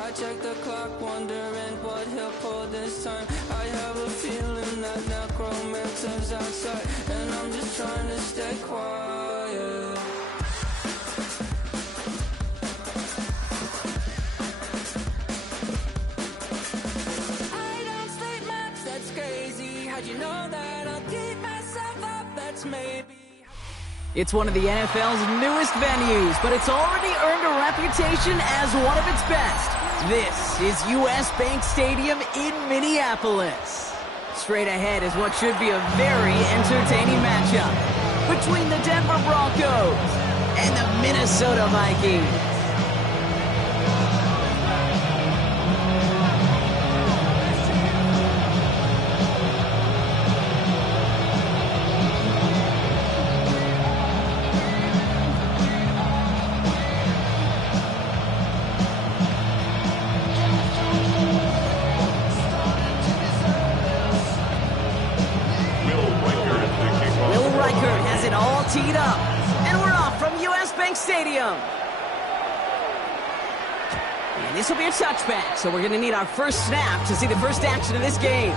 I check the clock, wondering what he'll pull this time. I have a feeling that necromancer's outside, and I'm just trying to stay quiet. I don't sleep much, that's crazy. How'd you know that? I'll keep myself up, that's maybe. It's one of the NFL's newest venues, but it's already earned a reputation as one of its best. This is US Bank Stadium in Minneapolis. Straight ahead is what should be a very entertaining matchup between the Denver Broncos and the Minnesota Vikings. Teed up, and we're off from US Bank Stadium. And this will be a touchback, so we're going to need our first snap to see the first action of this game.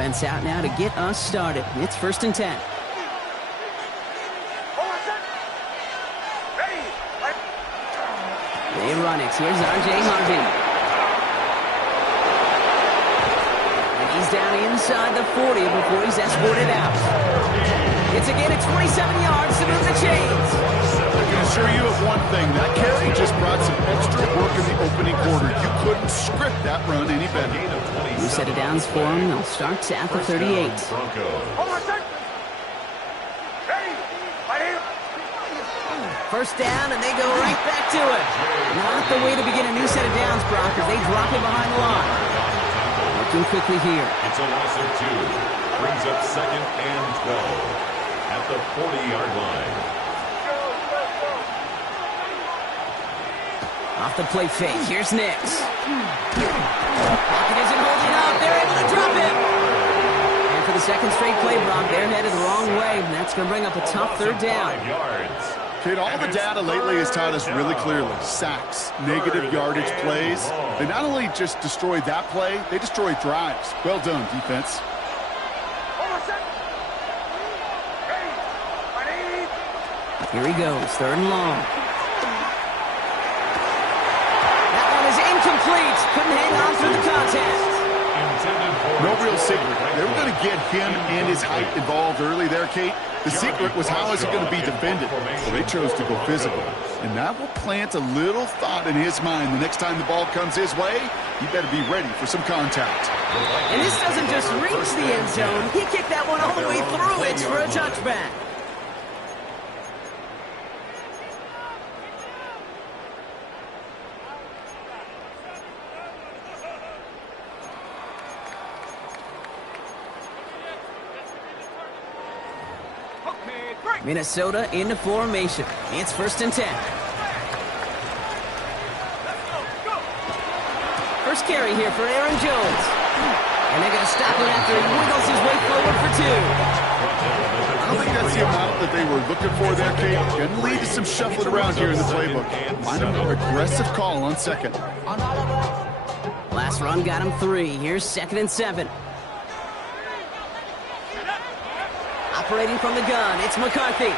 offense out now to get us started. It's 1st and 10. They run it. Here's R.J. Harvey. And he's down inside the 40 before he's escorted out. It's a gain of 27 yards to move the chains. I can assure you of one thing. That carry just brought some extra work in the opening quarter. You couldn't script that run any better. New set of downs for him. They'll start at the 38. First down, and they go right back to it. Not the way to begin a new set of downs, Brock, as they drop it behind the line. Looking quickly here. It's a loss of 2. Brings up 2nd and 12 at the 40-yard line. Off the play fake. Here's Nix. Pocket isn't holding up. They're able to drop it. And for the second straight play, Brock, they're headed the wrong way. And that's going to bring up a tough 3rd down. Kid, all the data lately has taught us really clearly. Sacks, negative yardage plays. They not only just destroyed that play, they destroyed drives. Well done, defense. Here he goes, 3rd and long. That one is incomplete. Couldn't hang on through the contest. No real secret. They were going to get him and his height involved early there, Kate. The secret was how is it going to be defended? Well, they chose to go physical. And that will plant a little thought in his mind. The next time the ball comes his way, he better be ready for some contact. And this doesn't just reach the end zone. He kicked that one all the way through it for a touchback. Minnesota into formation. It's 1st and 10. First carry here for Aaron Jones. And they're going to stop him after he wiggles his way forward for 2. I don't think that's the amount that they were looking for there, Kate. Can lead to some shuffling around here in the playbook. Find a more aggressive call on 2nd. Last run got him 3. Here's 2nd and 7. Operating from the gun, it's McCarthy.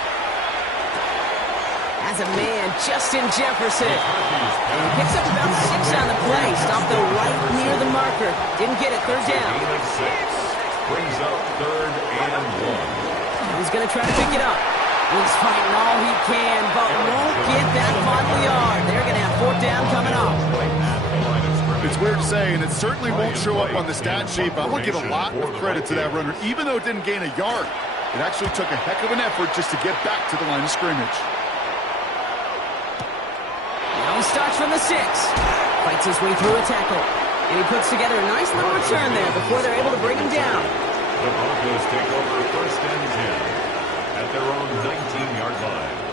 Has a man, Justin Jefferson. And he picks up about 6 on the play. Stopped though right near the marker. Didn't get it, 3rd down. Brings up 3rd and 1. He's going to try to pick it up. He's fighting all he can, but won't get that final yard. They're going to have 4th down coming up. It's weird to say, and it certainly won't show up on the stat sheet, but I want to give a lot of credit to that runner, even though it didn't gain a yard. It actually took a heck of an effort just to get back to the line of scrimmage. Now he starts from the 6. Fights his way through a tackle. And he puts together a nice little return there before they're able to bring him down. The Broncos take over 1st and 10 at their own 19-yard line.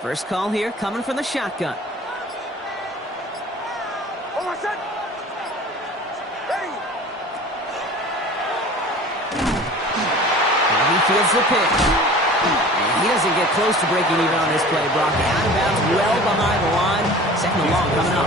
First call here coming from the shotgun. Now he feels the pitch. And he doesn't get close to breaking even on this play, Brock. Out of bounds, well behind the line. 2nd and long coming up.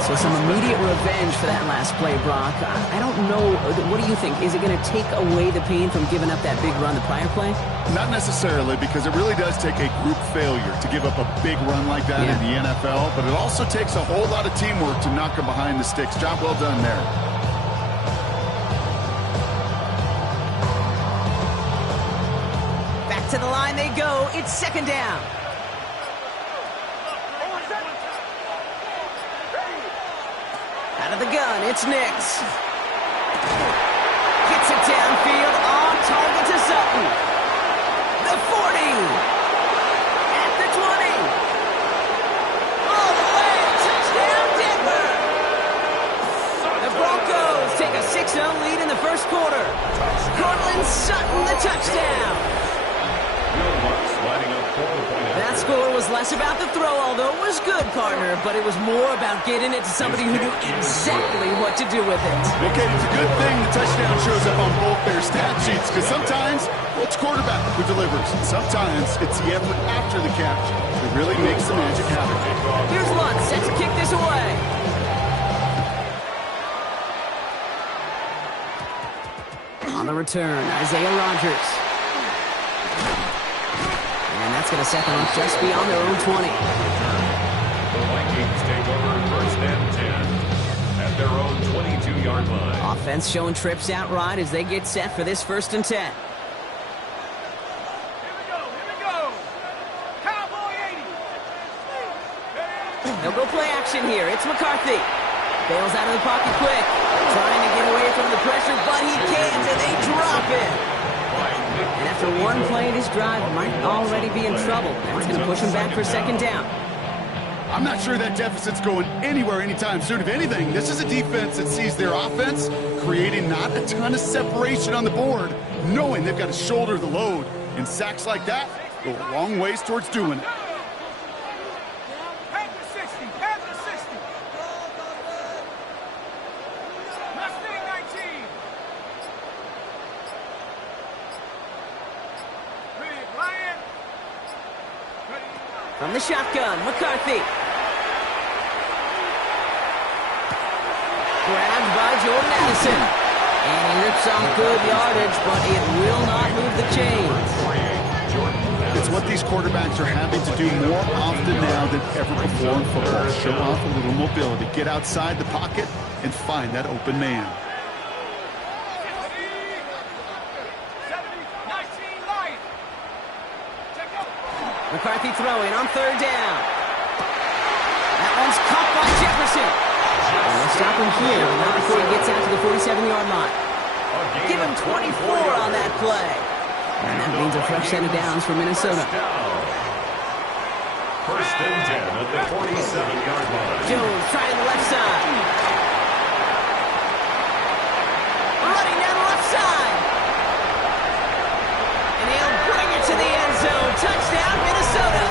So some immediate revenge for that last play, Brock. I don't know. What do you think? Is it going to take away the pain from giving up that big run the prior play? Not necessarily, because it really does take a group failure to give up a big run like that in the NFL, but it also takes a whole lot of teamwork to knock them behind the sticks. Job well done there. Back to the line they go. It's 2nd down. Out of the gun, it's Nix. Gets it downfield, on target to Sutton. The 40. At the 20. All the way, touchdown Denver. The Broncos take a 6-0 lead in the 1st quarter. Cortland Sutton, the touchdown. Lining up for the point. That's score was less about the throw, although it was good, partner, but it was more about getting it to somebody who knew exactly what to do with it. Okay, it's a good thing the touchdown shows up on both their stat sheets, because sometimes, well, it's quarterback who delivers. Sometimes it's the effort after the catch that really makes the magic happen. Here's Lutz set to kick this away. On the return, Isaiah Rodgers. And that's going to set them up just beyond their own 20. The Vikings take over first and 10 at their own 22-yard line. Offense showing trips out right as they get set for this 1st and 10. Here we go. Cowboy 80. They'll go play action here. It's McCarthy. Bails out of the pocket quick. Trying to get away from the pressure, but he can't, and they drop it. And after one play, this drive might already be in trouble. That's going to push him back for 2nd down. I'm not sure that deficit's going anywhere anytime soon. If anything, this is a defense that sees their offense creating not a ton of separation on the board, knowing they've got to shoulder the load. And sacks like that go a long ways towards doing it. Head to 60. Head to 60. Mustang 19. Big Lion. Ready. From the shotgun, McCarthy. Grabbed by Jordan Addison. And he rips off good yardage, but it will not move the chains. It's what these quarterbacks are having to do more often now than ever before in football. Show off a little mobility. Get outside the pocket and find that open man. 70, 19 Lion. Check out. McCarthy throwing on 3rd down. That one's caught by Jefferson. And they'll stop him here, but not before he gets out to the 47-yard line. Give him 24 on that play. And that means a fresh set of downs for Minnesota. First and 10 at the 47-yard line. Jones trying the left side. Running down the left side. And he'll bring it to the end zone. Touchdown, Minnesota.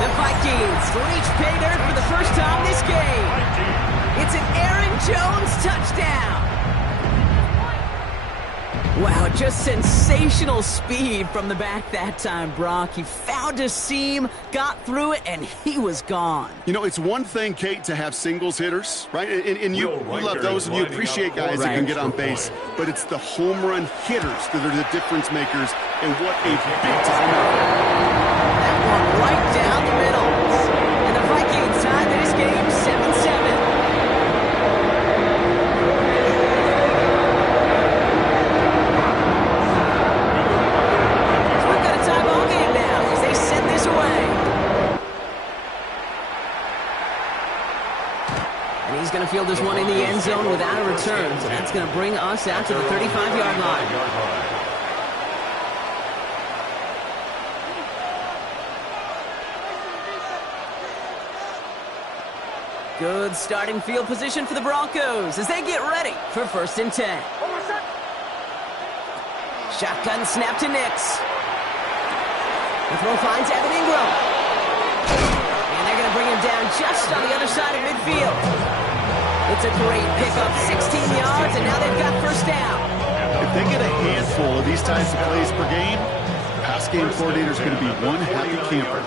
The Vikings reach pay dirt for the first time this game. It's an Aaron Jones touchdown. Wow, just sensational speed from the back that time, Brock. He found a seam, got through it, and he was gone. You know, it's one thing, Kate, to have singles hitters, right? And you love those, and you appreciate guys that can get on base. But it's the home run hitters that are the difference makers, and what a big-time That one right down the middle. And the Vikings tied this game 7-7. He's going to field this one in the end zone without a return. So that's going to bring us out to the 35-yard line. Good starting field position for the Broncos as they get ready for 1st and 10. Shotgun snap to Nix. The throw finds Evan Ingram. And they're going to bring him down just on the other side of midfield. It's a great pickup, 16 yards, and now they've got 1st down. If they get a handful of these types of plays per game, the pass game coordinator is going to be one happy camper.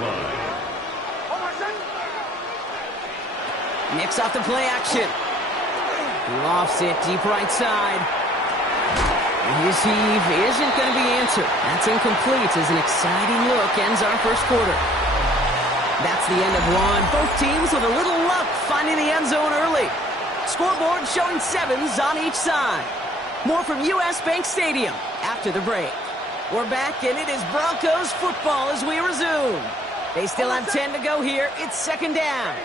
Nix off the play action. He lofts it deep right side. And his heave isn't going to be answered. That's incomplete as an exciting look ends our 1st quarter. That's the end of one. Both teams with a little luck finding the end zone early. Scoreboard showing 7s on each side. More from U.S. Bank Stadium after the break. We're back, and it is Broncos football as we resume. They still have 10 to go here. It's 2nd down.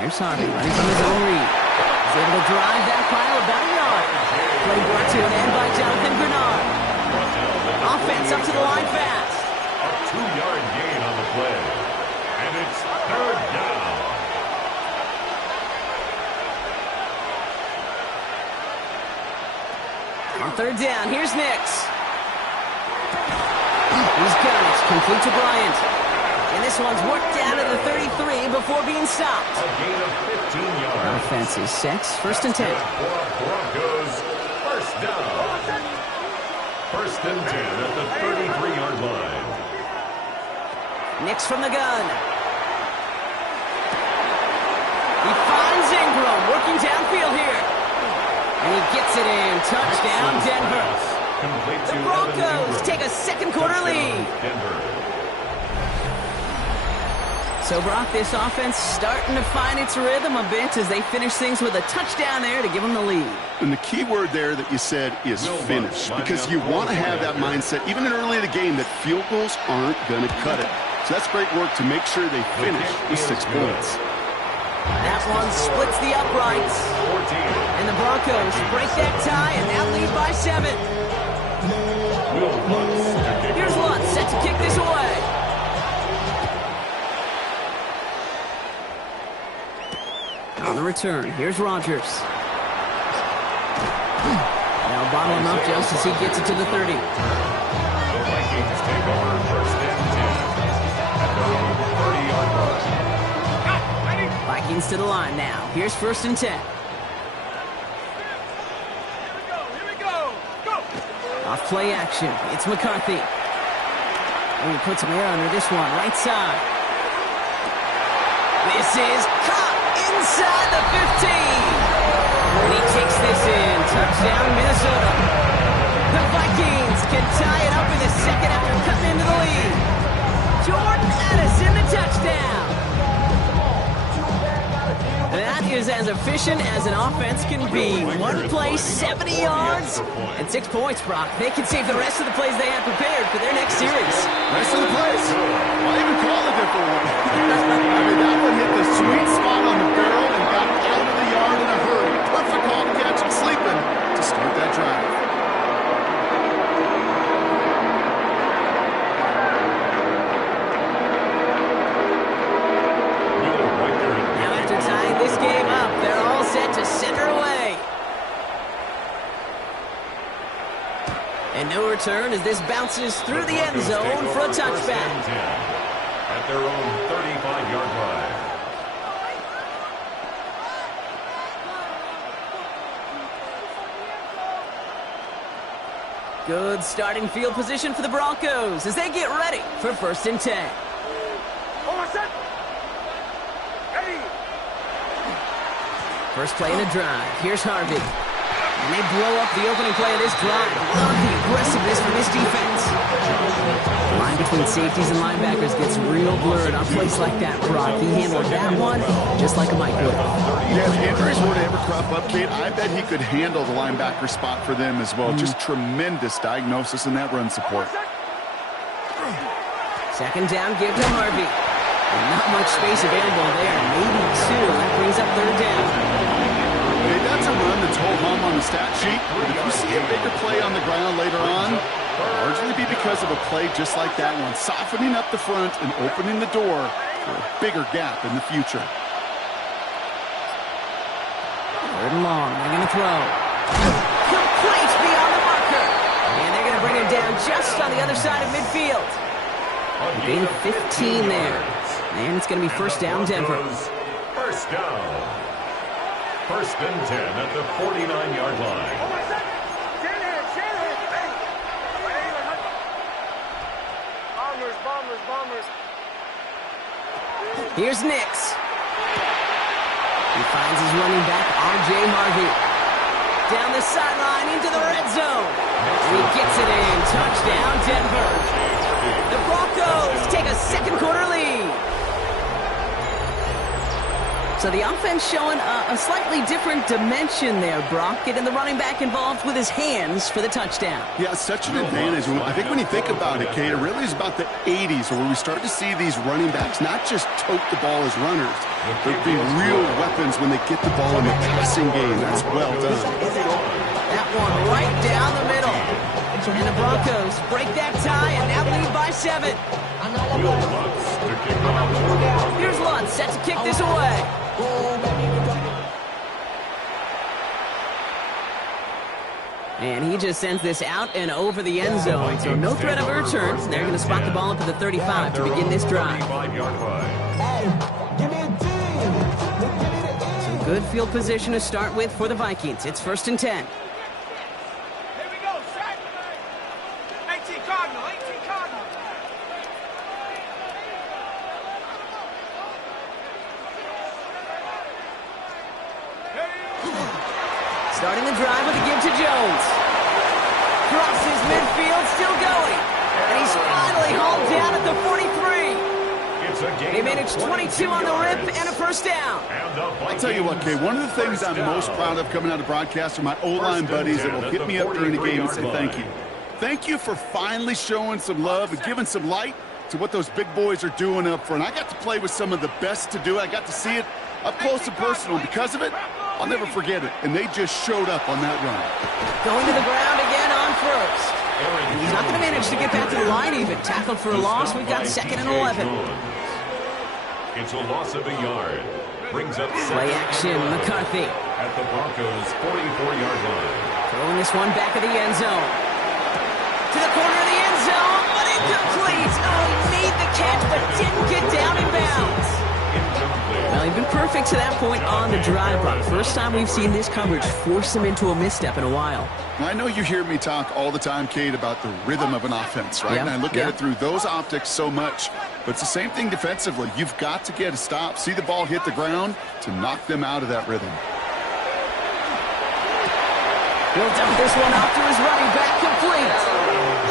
Here's Harvey running from his own read. He's able to drive that pile about a yard. Play brought to an end by Jonathan Bernard. Offense up to the line fast. A 2-yard gain on the play. And it's 3rd down. On 3rd down, here's Nix. He's got it. Complete to Bryant. And this one's worked down to the 33 before being stopped. A gain of 15 yards. Offense is set. First and 10. Broncos, first down. First and 10 at the 33-yard line. Nix from the gun. He finds Ingram working downfield here. And he gets it in. Touchdown, Denver. The Broncos take a second quarter lead. So, Brock, this offense starting to find its rhythm a bit as they finish things with a touchdown there to give them the lead. And the key word there that you said is finish, because you want to have that mindset, even in early in the game, that field goals aren't going to cut it. So that's great work to make sure they finish with 6 points. That one splits the uprights. And the Broncos break that tie and now lead by 7. Here's Lutz set to kick this away. On the return, here's Rodgers. Now bottle him up just as he gets it to the 30. The Vikings take over first and 10 at their own 30-yard line. Vikings to the line now. Here's first and 10. Here we go. Go. Off play action. It's McCarthy. And he puts some air under this one. Right side. This is caught inside the 15. And he takes this in. Touchdown, Minnesota. The Vikings can tie it up in the second after cutting into the lead. Jordan Addison, the touchdown. That is as efficient as an offense can be. One play, 70 yards, and 6 points, Brock. They can save the rest of the plays they have prepared for their next series. Rest of the plays? Why even call a different one? I mean, that one hit the sweet spot on the barrel and got out of the yard in a hurry. Perfect call to catch him sleeping to start that drive. This game up. They're all set to center away. And no return as this bounces through the end zone for a touchback. At their own 35-yard line. Good starting field position for the Broncos as they get ready for first and 10. First play in a drive. Here's Harvey. And they blow up the opening play of this drive. Love the aggressiveness from this defense. The line between safeties and linebackers gets real blurred on plays like that, Brock. He handled that one just like a microwave. Yeah, if injuries were to ever crop up, Kate, I bet he could handle the linebacker spot for them as well. Just tremendous diagnosis in that run support. Second down, give to Harvey. And not much space available there. Maybe 2. That brings up third down. Hey, that's a run that's whole hum on the stat sheet, but if you see a bigger play on the ground later on, it'll largely be because of a play just like that one, softening up the front and opening the door for a bigger gap in the future. Third and long, they're going to throw. Complete beyond the marker. And they're going to bring him down just on the other side of midfield. Gain 15 there. And it's going to be first down, Denver. First down. First and 10 at the 49-yard line. Bombers. Here's Nix. He finds his running back, R.J. Harvey. Down the sideline into the red zone. And he gets it in. Touchdown, Denver. The Broncos take a second quarter lead. So the offense showing a slightly different dimension there, Brock. Getting the running back involved with his hands for the touchdown. Yeah, such an advantage. I think when you think about it, Kate, it really is about the 80s where we start to see these running backs not just tote the ball as runners, but be real weapons when they get the ball in the passing game. That's well done. That one right down the middle. And the Broncos break that tie and now lead by 7. Here's Lutz set to kick this away. And he just sends this out and over the end zone, so no threat of a return. They're going to spot the ball up at the 35 to begin this drive. So good field position to start with for the Vikings. It's 1st and 10. Here we go, set. 18 Cardinal, 18 Cardinal. Starting the drive with a give to Jones. Crosses midfield, still going. And he's finally hauled down at the 43. They managed 22 on the rip and a first down. I'll tell you what, Kay, one of the things I'm most proud of coming out of broadcast are my O-line buddies that will hit me up during the game and say thank you. Thank you for finally showing some love and giving some light to what those big boys are doing up front. I got to play with some of the best to do it. I got to see it up close and personal. Because of it, I'll never forget it. And they just showed up on that run. Going to the ground again on first. And he's not going to manage to get back to the line even. Tackled for a loss. We've got 2nd and 11. It's a loss of a yard. Brings up play action, McCarthy. At the Broncos' 44-yard line. Throwing this one back of the end zone. To the corner of the end zone, but incomplete. Oh, he made the catch, but didn't get down in bounds. Well, he'd been perfect to that point on the drive, but first time we've seen this coverage force him into a misstep in a while. I know you hear me talk all the time, Kate, about the rhythm of an offense, right? And I look at it through those optics so much. But it's the same thing defensively. You've got to get a stop, see the ball hit the ground to knock them out of that rhythm. He'll dump this one off to his running back, complete.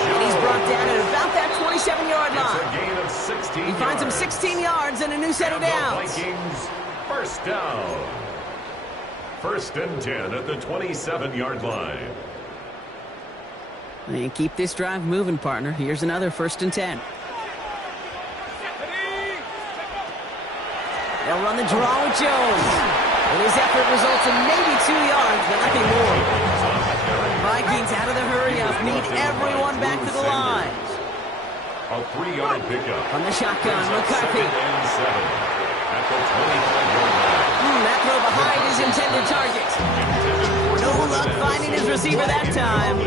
And he's brought down at about that 27-yard line. It's a gain of 16 he finds him 16 yards and a new set of downs. Vikings, first down. 1st and 10 at the 27-yard line. And keep this drive moving, partner. Here's another 1st and 10. They'll run the draw with Jones. And his effort results in maybe 2 yards, but nothing more. Vikings out of the hurry-up, need everyone back to the line. A 3-yard pickup. From the shotgun, McCarthy. And 7 at the 25-yard line. That throw behind his intended target. No luck finding his receiver that time.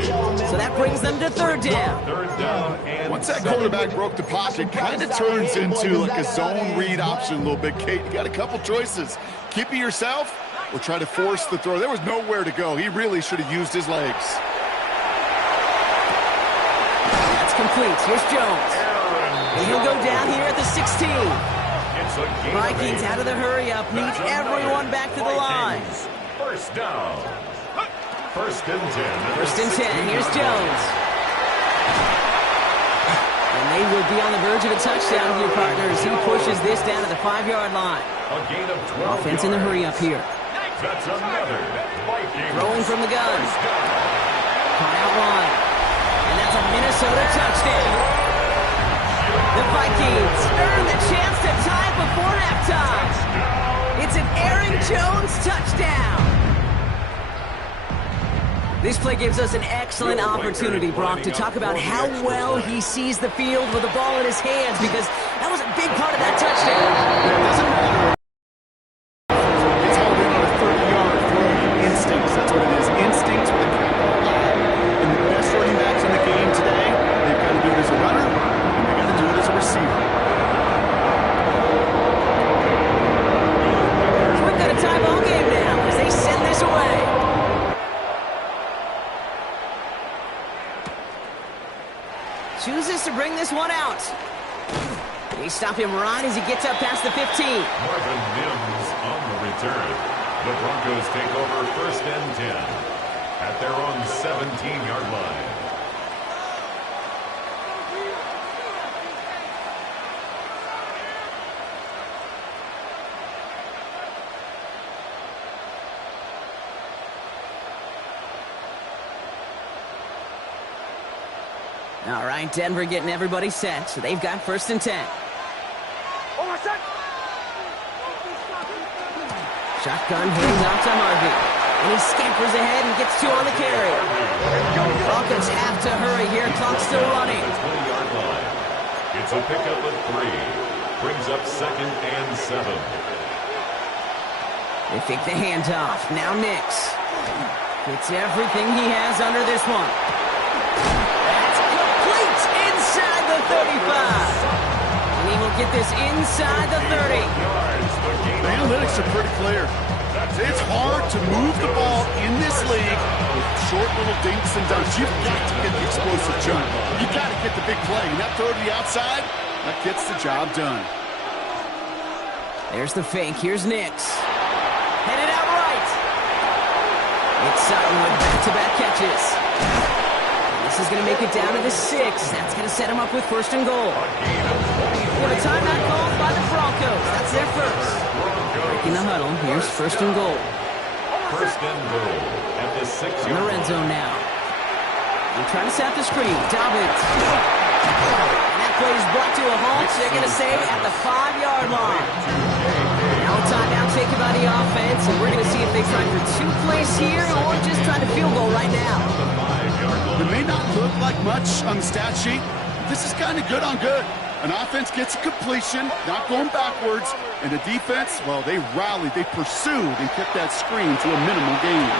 So that brings them to 3rd down. 3rd down and once that quarterback broke the pocket, kind of turns into like a zone read option a little bit, Kate. You got a couple choices. Keep it yourself or try to force the throw. There was nowhere to go. He really should have used his legs. That's complete. Here's Jones. And he'll go down here at the 16. Vikings out of the hurry-up, need everyone back to the line. First down. 1st and 10. 1st and 10. Here's Jones. And they will be on the verge of a touchdown here, partners. He pushes this down to the 5-yard line. A gain of 12 Offense in the hurry-up here. That's another Vikings. Throwing from the gun. Caught out wide. And that's a Minnesota touchdown. The Vikings earn the chance to tie before halftime. It's an Aaron Jones touchdown. This play gives us an excellent opportunity, Brock, to talk about how well he sees the field with the ball in his hands, because that was a big part of that touchdown. It doesn't matter. It's held in on a 30-yard throw. Instincts, that's what it is. Instincts with a capital I. And the best running backs in the game today, they've got to do it as a runner, and they've got to do it as a receiver. We've got a tie ball game now as they send this away. Chooses to bring this one out. They stop him right as he gets up past the 15. Marvin Mims on the return. The Broncos take over 1st and 10 at their own 17-yard line. All right, Denver getting everybody set, so they've got 1st and 10. Shotgun hands off to Harvey, and he scampers ahead and gets 2 on the carry. Broncos have to hurry here, clock's still running. 20-yard line. It's a pickup of 3. Brings up 2nd and 7. They fake the handoff. Now Nix. It's everything he has under this one. That's complete inside the 35. And he will get this inside the 30. The analytics are pretty clear. It's hard to move the ball in this league with short little dinks and dunks. You've got to get the explosive jump. You've got to get the big play. And that throw to the outside, that gets the job done. There's the fake. Here's Nix. Headed out right. It's Sutton with back-to-back catches. This is going to make it down to the 6. That's going to set him up with first and goal. We have a timeout called by the Broncos. That's their first. Breaking the huddle. Here's first and goal. First and goal at the 6-yard In the red zone now. They're trying to set up the screen. Dobbins. And that play is brought to a halt. They're going to say at the 5-yard line. Now a timeout taken by the offense, and we're going to see if they try for 2 plays here or just try to field goal right now. It may not look like much on the stat sheet, but this is kind of good on good. An offense gets a completion, not going backwards, and the defense, well, they rallied, they pursued, and kept that screen to a minimal gain.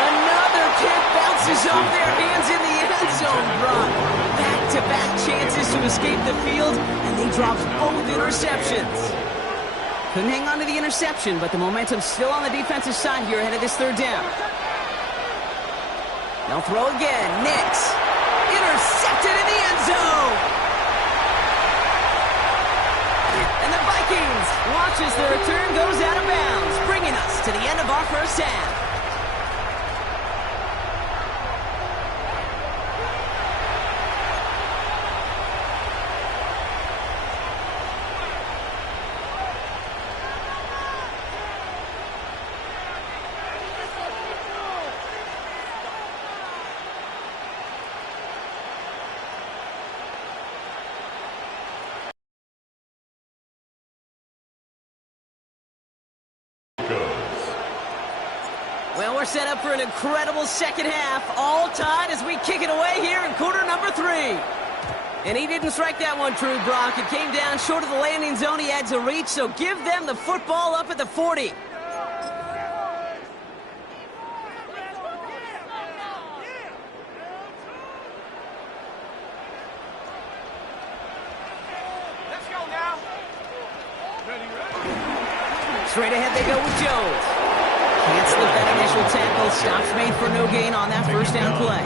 Another kick bounces off their hands in the end zone, Brock. Back-to-back chances to escape the field, and they dropped both interceptions. Couldn't hang on to the interception, but the momentum's still on the defensive side here ahead of this third down. They'll throw again. Nix. Intercepted in the end zone. And the Vikings watch as the return goes out of bounds, bringing us to the end of our first half. Well, we're set up for an incredible second half, all tied as we kick it away here in quarter number 3. And he didn't strike that one true, Brock. It came down short of the landing zone he had to reach, so give them the football up at the 40. Let's go now. Straight ahead they go with Jones. Can't slip that initial tackle. Stops made for no gain on that first down play.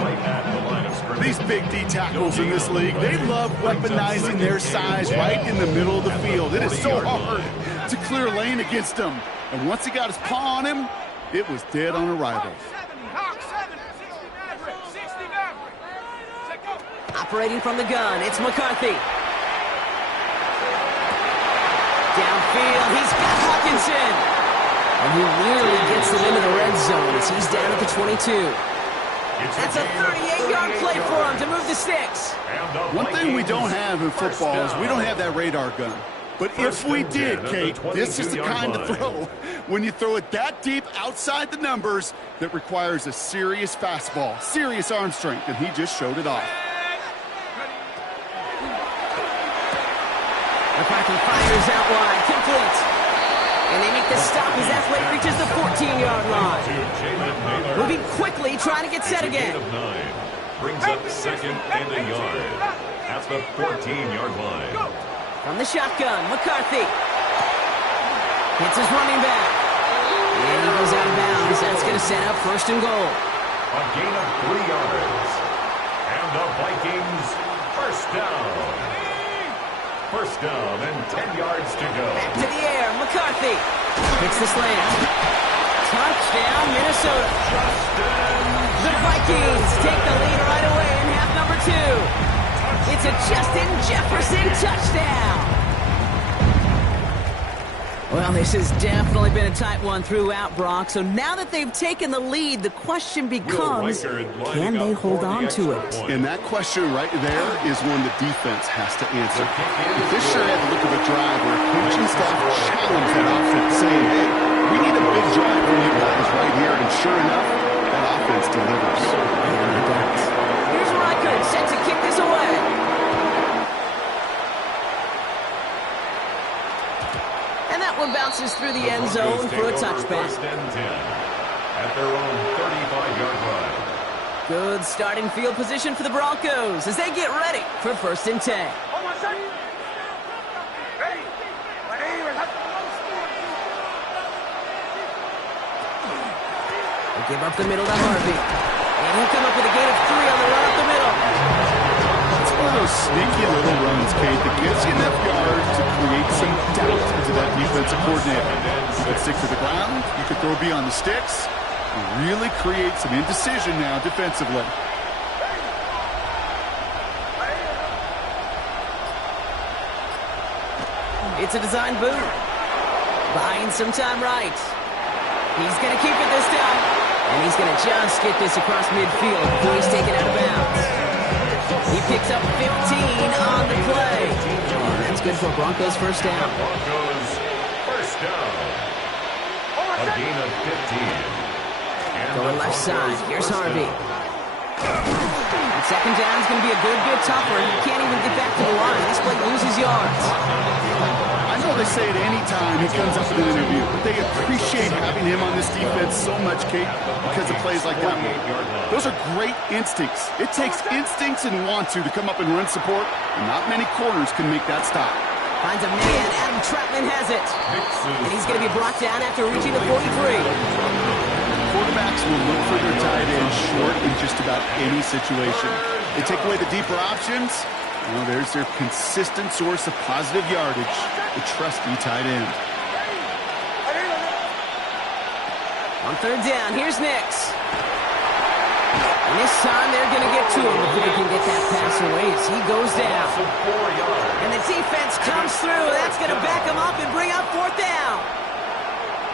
These big D tackles in this league, they love weaponizing their size right in the middle of the field. It is so hard to clear lane against them. And once he got his paw on him, it was dead on arrival. Operating from the gun, it's McCarthy. Downfield, he's got Hawkinson. And he really gets them into the red zone as he's down at the 22. That's a 38-yard play for him to move the sticks. One thing we don't have in football is we don't have that radar gun. But if we did, Kate, this is the kind of throw, when you throw it that deep outside the numbers, that requires a serious fastball, serious arm strength, and he just showed it off. McCarthy fires out wide, complete. And they make the stop as that play reaches the 14-yard line. Moving quickly, trying to get set again. Brings up second and a yard at the 14-yard line. From the shotgun, McCarthy. Hits his running back. And he goes out of bounds. That's going to set up first and goal. A gain of 3 yards. And the Vikings first down. First down and 10 yards to go. Back to the air, McCarthy. Hits the slant. Touchdown, Minnesota. The Vikings take the lead right away in half number 2. It's a Justin Jefferson touchdown. Well, this has definitely been a tight one throughout, Brock. So now that they've taken the lead, the question becomes, can they hold on to it? And that question right there is one the defense has to answer. This sure had the look of a drive where coaching staff challenged that offense, saying, hey, we need a big drive from you guys right here. And sure enough, that offense delivers. And it does. Here's Reichert, set to kick this away. And that one bounces through the end zone for a touchback. at their own 35-yard line. Good starting field position for the Broncos as they get ready for 1st and 10. Hold on a second. Ready. They give up the middle to Harvey. And he'll come up with a gain of 3 on the run up the middle. It's one of those sneaky little runs, Kate, that gives you enough yards to create some doubt into that defensive coordinator. You could stick to the ground. You could throw beyond the sticks. Really create some indecision now defensively. It's a design boot. Buying some time right. He's going to keep it this time. And he's going to just get this across midfield before he's taken out of bounds. He picks up 15 on the play. And that's good for Broncos 1st down. Broncos 1st down. A gain of 15. Going left side. Here's Harvey. And 2nd down is going to be a good bit tougher. He can't even get back to the line. This play loses yards. I know they say it any time he comes up in an interview, but they appreciate having him on this defense so much, Kate, because of plays like that one. Those are great instincts. It takes instincts and want to come up and run support, and not many corners can make that stop. Finds a man. Adam Trapman has it. And he's going to be brought down after reaching the 43. Quarterbacks will look for their tight end short in just about any situation. They take away the deeper options. Well, there's their consistent source of positive yardage, the trusty tight end. On 3rd down, here's Nix. And this time they're going to get to him before he can get that pass away as he goes down. And the defense comes through. That's going to back him up and bring up 4th down.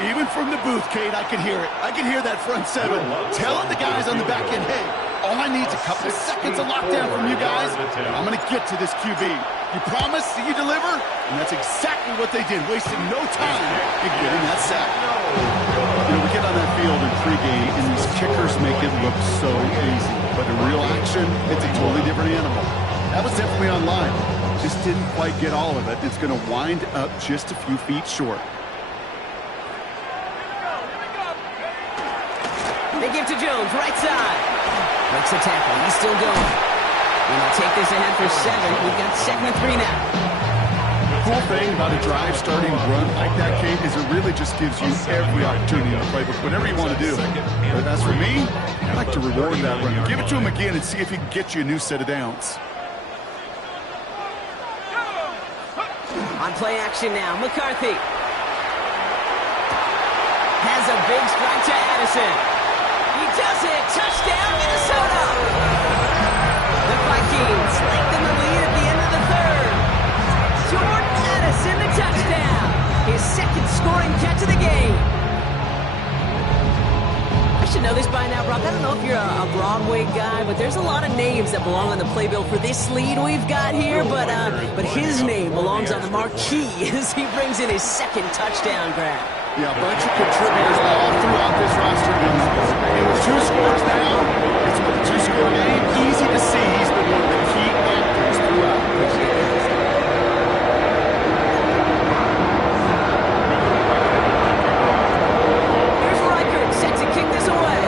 Even from the booth, Kate, I can hear it. I can hear that front 7 telling the guys on the back end, hey, all I need is a couple of seconds of lockdown from you guys. I'm going to get to this QB. You promise that you deliver? And that's exactly what they did, wasting no time in getting that sack. You know, we get on that field in pregame, and these kickers make it look so easy. But in real action, it's a totally different animal. That was definitely online. Just didn't quite get all of it. It's going to wind up just a few feet short. They give to Jones, right side. Breaks the tackle. He's still going. And they'll take this ahead for 7. We've got 2nd and 3 now. The cool thing about a drive starting run like that, Kate, is it really just gives you every opportunity in the playbook, whatever you want to do. But as for me, I like to reward that run. Give it to him again and see if he can get you a new set of downs. On play action now, McCarthy. Has a big strike to Addison. He does it! Touchdown, Minnesota! The Vikings lengthen the lead at the end of the 3rd. Jordan Addison, the touchdown! His 2nd scoring catch of the game. I should know this by now, Brock. I don't know if you're a Broadway guy, but there's a lot of names that belong on the playbill for this lead we've got here, but his name belongs on the marquee as he brings in his 2nd touchdown grab. Yeah, a bunch of contributors all throughout this roster. And with 2 scores now, it's with a 2-score game. Easy to see he's been one of the key actors throughout. Here's Reichert set to kick this away.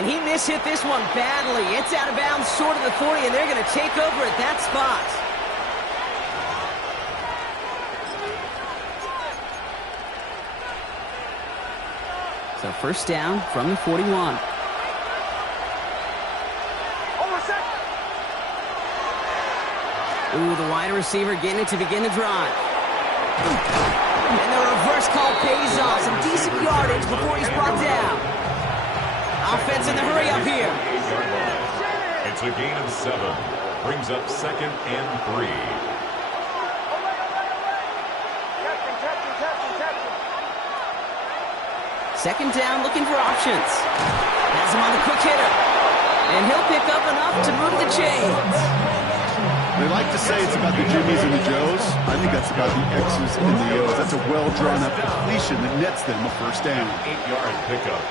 And he mishit this one badly. It's out of bounds short of the 40, and they're going to take over at that spot. So 1st down from the 41. Ooh, the wide receiver getting it to begin the drive. And the reverse call pays off. Some decent yardage before he's brought down. Offense in the hurry up here. It's a gain of 7. Brings up 2nd and 3. 2nd down, looking for options. Has him on the quick hitter. And he'll pick up enough to move the chains. They like to say it's about the Jimmies and the Joes. I think that's about the X's and the O's. That's a well-drawn-up completion that nets them a 1st down. 8-yard pickup.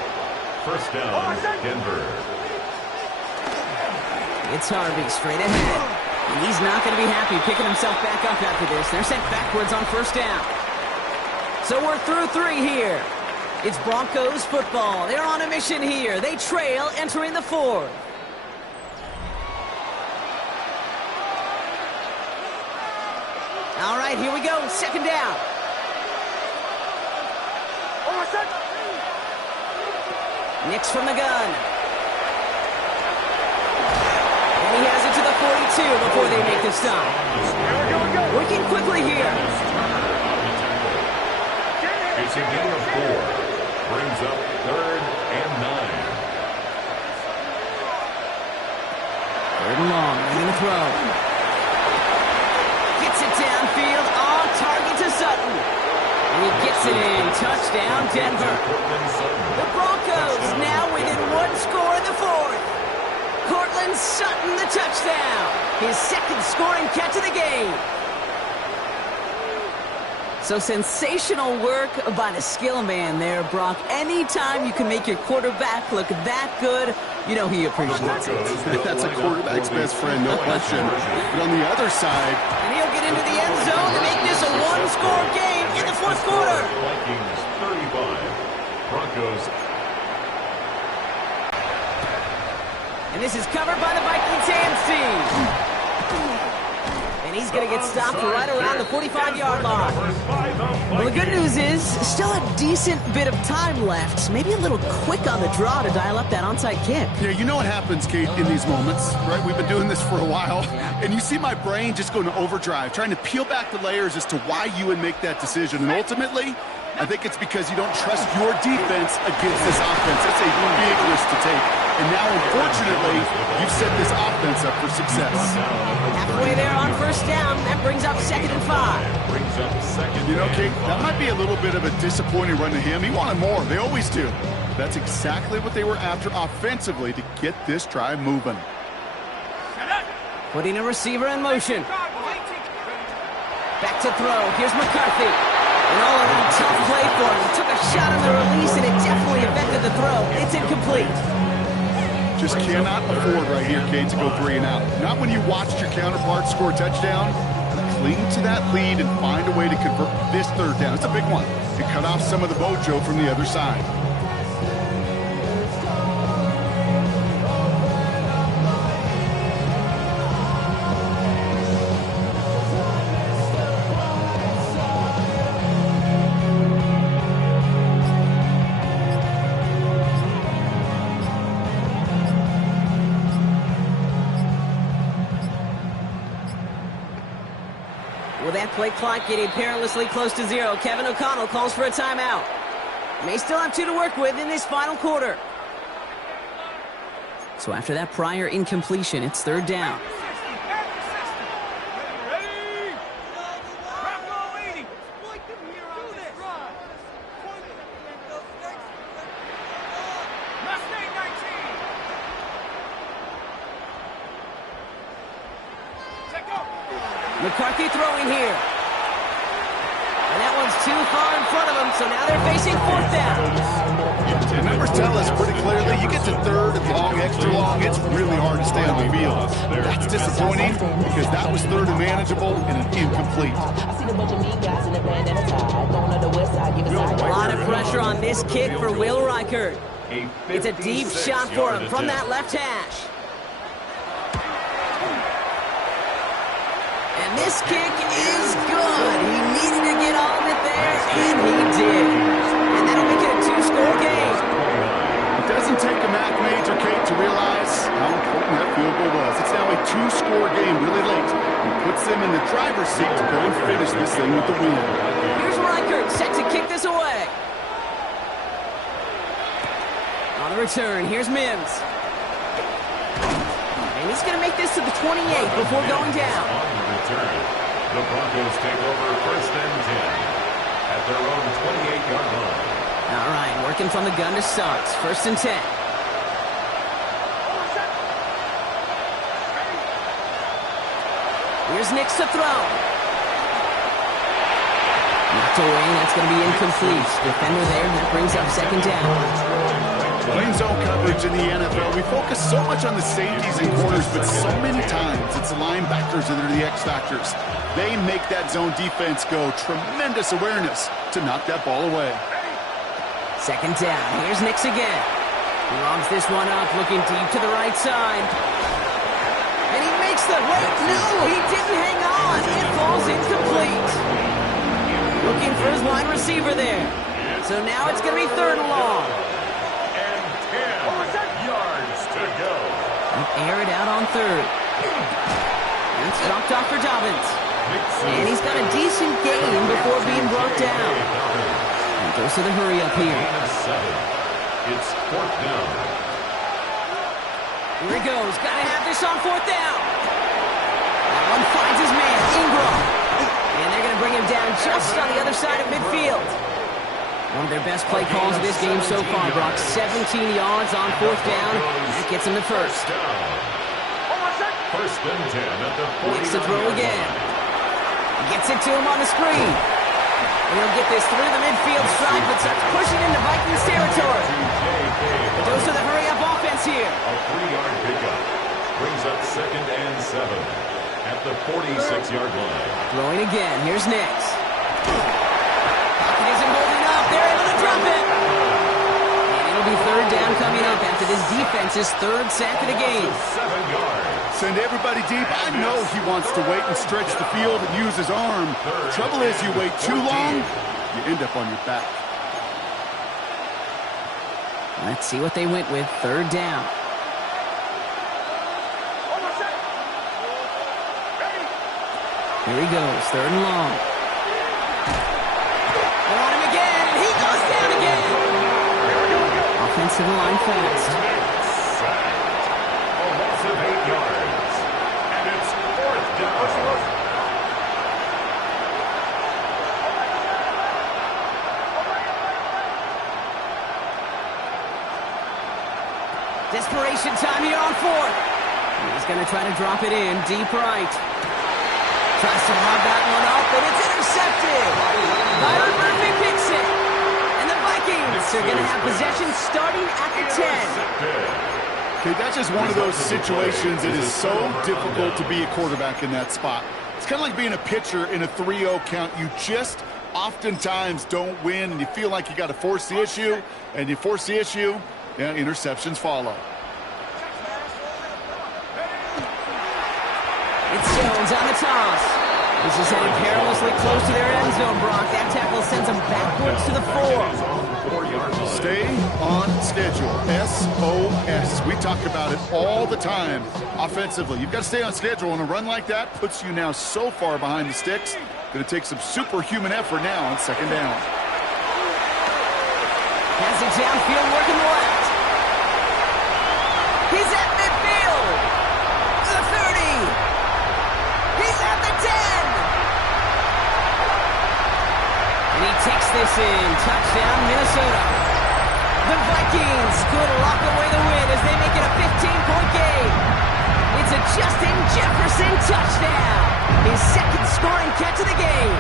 1st down, Denver. It's Harvey straight ahead. And he's not going to be happy picking himself back up after this. They're sent backwards on 1st down. So we're through 3 here. It's Broncos football. They're on a mission here. They trail entering the 4th. All right, here we go. 2nd down. Nix from the gun. And he has it to the 42 before they make the stop. Working quickly here. It's a gain of 4. Brings up 3rd and 9. 3rd and long. They're going to throw. Gets it downfield. On target to Sutton. And he gets it in. Touchdown, Denver. The Broncos now within 1 score in the 4th. Cortland Sutton, the touchdown. His 2nd scoring catch of the game. So sensational work by the skill man there, Brock. Anytime you can make your quarterback look that good, you know he appreciates it. That's a quarterback's best friend, no question. But on the other side... And he'll get into the end zone to make this a 1-score game in the 4th quarter. Vikings 35. Broncos. And this is covered by the Vikings hands team. And he's going to get stopped right around the 45-yard line. Well, the good news is still a decent bit of time left. Maybe a little quick on the draw to dial up that onside kick. Yeah, you know what happens, Kate, in these moments, right? We've been doing this for a while. And you see my brain just going to overdrive, trying to peel back the layers as to why you would make that decision. And ultimately, I think it's because you don't trust your defense against this offense. That's a big risk to take. And now, unfortunately, you've set this offense up for success. Halfway there on 1st down. That brings up 2nd and 5. You know, Kate, that might be a little bit of a disappointing run to him. He wanted more. They always do. That's exactly what they were after offensively to get this drive moving. Putting a receiver in motion. Back to throw. Here's McCarthy. An all-around tough play for him. He took a shot on the release, and it definitely affected the throw. It's incomplete. Just cannot afford right here, Kate, to go 3 and out. Not when you watched your counterpart score a touchdown. Cling to that lead and find a way to convert this 3rd down. It's a big one. And cut off some of the mojo from the other side. With that play clock getting perilously close to 0, Kevin O'Connell calls for a timeout. May still have 2 to work with in this final quarter. So after that prior incompletion, it's 3rd down. McCarthy throwing here. And that one's too far in front of him, so now they're facing 4th down. The numbers tell us pretty clearly, you get to 3rd and long, extra long, it's really hard to stay on the field. That's disappointing because that was 3rd and manageable and an incomplete. A lot of pressure on this kick for Will Reichert. It's a deep shot for him from that left hash. And this kick is good. He needed to get all of it there, and he did. And that'll make it a 2-score game. It doesn't take a math major, Kate, to realize how important that field goal was. It's now a 2-score game really late. It puts them in the driver's seat to go and finish this thing with the win. Here's Reichert set to kick this away. On the return, here's Mims. And he's going to make this to the 28 before going down. The Broncos take over 1st and 10 at their own 28-yard line. All right, working from the gun to start. 1st and 10. Here's Nix to throw. Knocked away, that's going to be incomplete. Defender there, that brings up 2nd down. Playing zone coverage in the NFL, we focus so much on the safeties and corners, but so many times it's the linebackers that are the X factors. They make that zone defense go. Tremendous awareness to knock that ball away. Second down. Here's Nix again. He logs this one up, looking deep to the right side. And he makes the... Wait, no, he didn't hang on. It falls incomplete. Looking for his wide receiver there. So now it's going to be third and long. And 10 yards to go. Air it out on third. It's dropped off for Dobbins. And he's got a decent gain before being brought down. And goes to the hurry up here. It's fourth down. Here he goes. Got to have this on fourth down. That one finds his man, Ingram. And they're going to bring him down just on the other side of midfield. One of their best play calls of this game so far, Brock. 17 yards on fourth down. That gets him to first. First and 10 at the 49. Makes the throw again. Gets it to him on the screen. And he'll get this through the midfield stripe, but starts pushing into Vikings territory. It goes to the hurry-up offense here. A 3-yard pickup brings up second and 7 at the 46-yard line. Throwing again. Here's Nix. Pocket isn't holding up. They're able to drop it. And it'll be third down coming up after this defense's third sack of the game. 7 yards. Send everybody deep. I know he wants to wait and stretch the field and use his arm. The trouble is, you wait too long, you end up on your back. Let's see what they went with. Third down. Here he goes. Third and long. They're on him again, and he goes down again. Offensive line fast. A loss of 8 yards. And it's fourth down. Desperation time here on fourth. He's going to try to drop it in deep right. Tries to lob that one up, but it's intercepted. Byron Murphy picks it. And the Vikings are going to have possession starting at the 10. Okay, that's just one of those situations that is so difficult to be a quarterback in that spot. It's kind of like being a pitcher in a 3-0 count. You just oftentimes don't win, and you feel like you got to force the issue, and you force the issue, yeah, interceptions follow. It's Jones on the toss. This is heading perilously close to their end zone, Brock. That tackle sends them backwards to the 4. Stay on schedule. SOS. We talk about it all the time offensively. You've got to stay on schedule, and a run like that puts you now so far behind the sticks. Going to take some superhuman effort now on second down. Has it downfield, working left. He's at midfield. The 30. He's at the 10. And he takes this in. Touchdown, Minnesota. The Vikings could lock away the win as they make it a 15-point game. It's a Justin Jefferson touchdown. His second scoring catch of the game.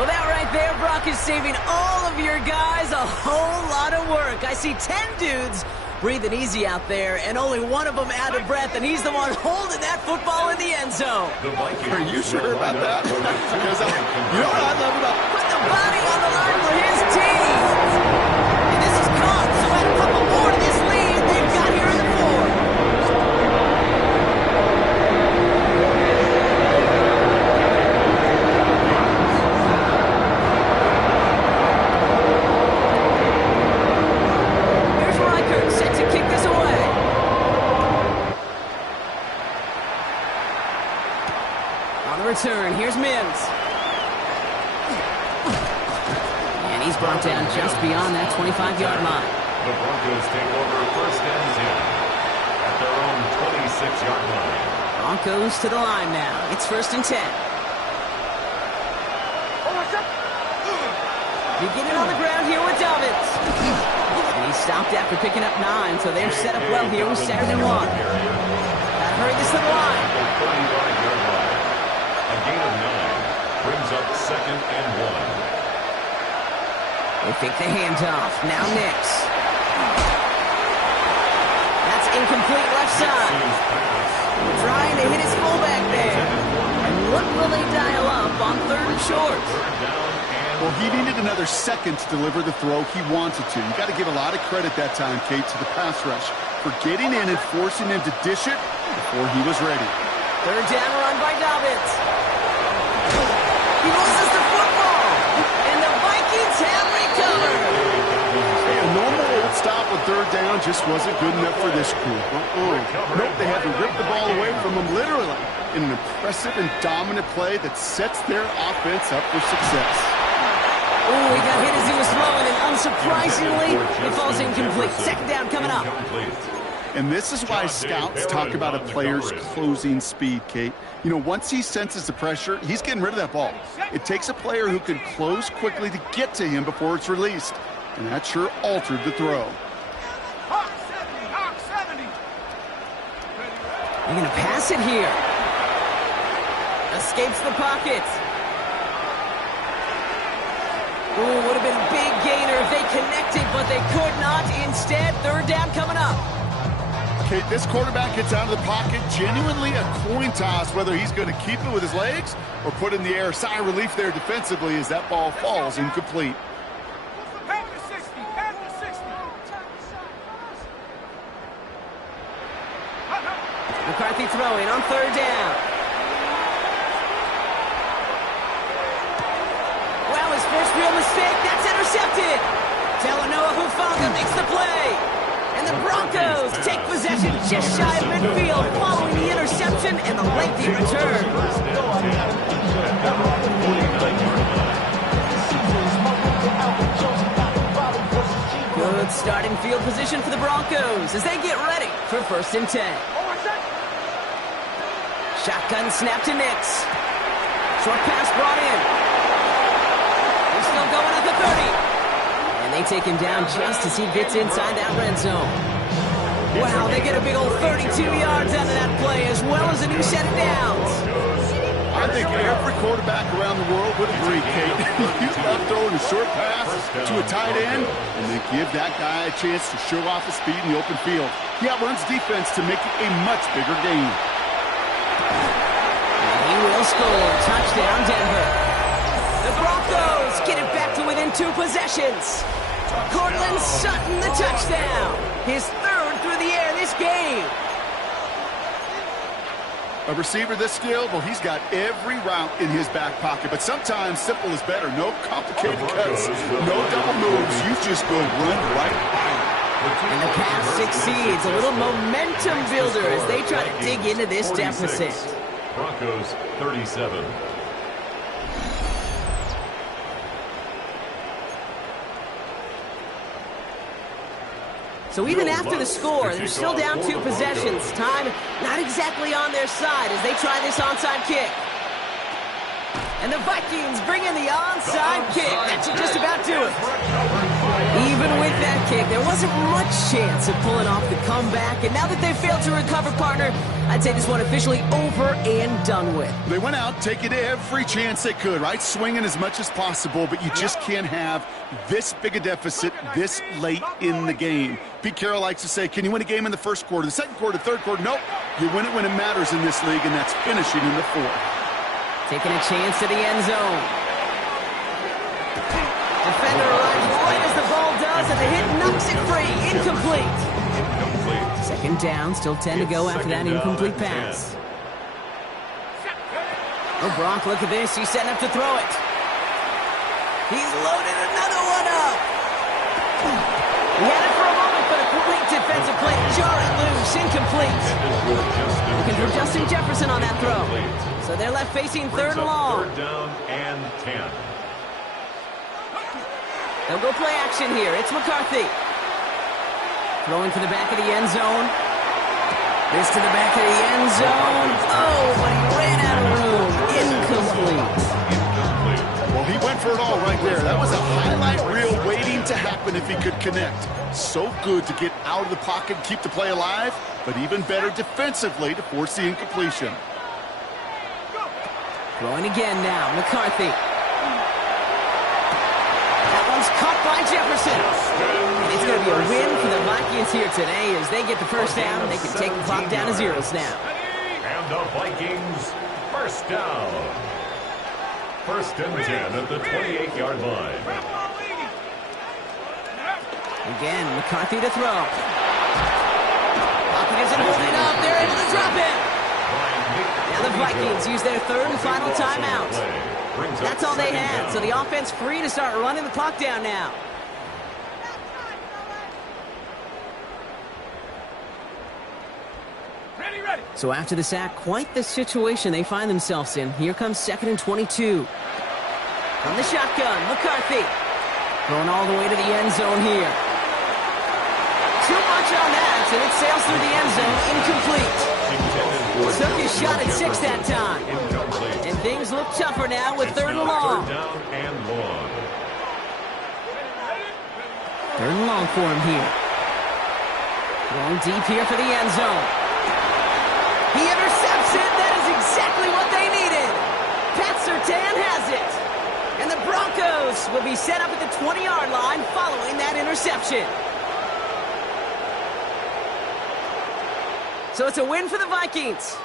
Well, that right there, Brock, is saving all of your guys a whole lot of work. I see 10 dudes breathing easy out there, and only one of them out of breath, and he's the one holding that football in the end zone. Are you sure about that? Because you know what I love about Put the body on the line for his team. And this is caught, so add a couple more to this lead they've got here in the 4. Return. Here's Mims. And he's brought down just beyond that 25-yard line. The Broncos take over first and 10 at their own 26-yard line. Broncos to the line now. It's first and 10. Beginning on the ground here with Dobbins. And he stopped after picking up 9, so they're set up well here with 2nd and 1. Gotta hurry this to the line. A gain of 9 brings up second and 1. They fake the handoff. Now Nix. That's incomplete left side. Trying to hit his fullback there. And what will they dial up on 3rd and short? Well, he needed another second to deliver the throw he wanted to. You got to give a lot of credit that time, Kate, to the pass rush for getting in and forcing him to dish it before he was ready. 3rd down run by Dobbins. He loses the football, and the Vikings have recovered. A normal old stop with 3rd down just wasn't good enough for this crew. Nope, they had to rip the ball away from him literally in an impressive and dominant play that sets their offense up for success. Oh, he got hit as he was throwing, and unsurprisingly, it falls incomplete. 2nd down coming up. And this is why scouts talk about a player's closing speed, Kate. You know, once he senses the pressure, he's getting rid of that ball. It takes a player who can close quickly to get to him before it's released. And that sure altered the throw. Hawk 70, Hawk 70. They're going to pass it here. Escapes the pocket. Ooh, would have been a big gainer if they connected, but they could not. Instead, 3rd down coming up. Okay, this quarterback gets out of the pocket, genuinely a coin toss whether he's going to keep it with his legs or put it in the air. Sigh of relief there defensively as that ball falls incomplete. Pass to 60, pass to 60. McCarthy throwing on 3rd down. Wow, his first real mistake. That's intercepted. Talanoa Hufanga makes the play. And the Broncos take possession just shy of midfield following the interception and the lengthy return. Good starting field position for the Broncos as they get ready for 1st and 10. Shotgun snap to Nix. Short pass brought in. He's still going at the 30. And they take him down just as he gets inside that red zone. Wow, they get a big old 32 yards out of that play as well as a new set of downs. I think every quarterback around the world would agree, Kate. You love throwing a short pass to a tight end and then give that guy a chance to show off his speed in the open field. He outruns defense to make it a much bigger game. He will score. Touchdown, Denver. The Broncos get it back to within 2 possessions. Cortland Sutton, the touchdown. His 3rd through the air this game. A receiver this skilled, well, he's got every route in his back pocket. But sometimes simple is better. No complicated cuts, no double moves. You just go run right by him. And the pass succeeds. A little momentum builder as they try to dig into this deficit. Broncos 37. So even after the score, they're still down 2 possessions. Time not exactly on their side as they try this onside kick. And the Vikings bring in the onside kick. That should just about do it. Even with that kick, there wasn't much chance of pulling off the comeback. And now that they've failed to recover, partner, I'd say this one officially over and done with. They went out taking every chance they could, right? Swinging as much as possible, but you just can't have this big a deficit this late in the game. Pete Carroll likes to say, can you win a game in the 1st quarter, the 2nd quarter, 3rd quarter? Nope. You win it when it matters in this league, and that's finishing in the 4th. Taking a chance to the end zone. Defender arrives right as the ball does, and the hit knocks it free. Incomplete. 2nd down, still 10 to go after that incomplete pass. Oh, Brock, look at this. He's setting up to throw it. He's loaded another one up. He had it for a moment, but a great defensive play to jar it loose. Incomplete. Looking for Justin Jefferson on that throw. So they're left facing 3rd and long. 3rd down and 10. They'll go play action here. It's McCarthy. Throwing to the back of the end zone. This to the back of the end zone. Oh, but he ran out of room. Incomplete. Well, he went for it all right there. That was a highlight reel waiting to happen if he could connect. So good to get out of the pocket and keep the play alive, but even better defensively to force the incompletion. Throwing again now, McCarthy. That one's caught by by Jefferson. And it's going to be a win for the Vikings here today as they get the first down. They can take the clock down to zeros now. And the Vikings, first down. First and 10 at the 28-yard line. Again, McCarthy to throw. Pocket isn't holding up. They're able to drop it. Now the Vikings use their third and final timeout. That's all they had, so the offense free to start running the clock down now. Ready. So after the sack, quite the situation they find themselves in. Here comes 2nd and 22. From the shotgun, McCarthy. Going all the way to the end zone here. Too much on that, and it sails through the end zone, incomplete. Took his shot at 6 that time. And things look tougher now with 3rd and long. Third and long for him here. Going deep here for the end zone. He intercepts it. That is exactly what they needed. Pat Surtain has it. And the Broncos will be set up at the 20-yard line following that interception. So it's a win for the Vikings.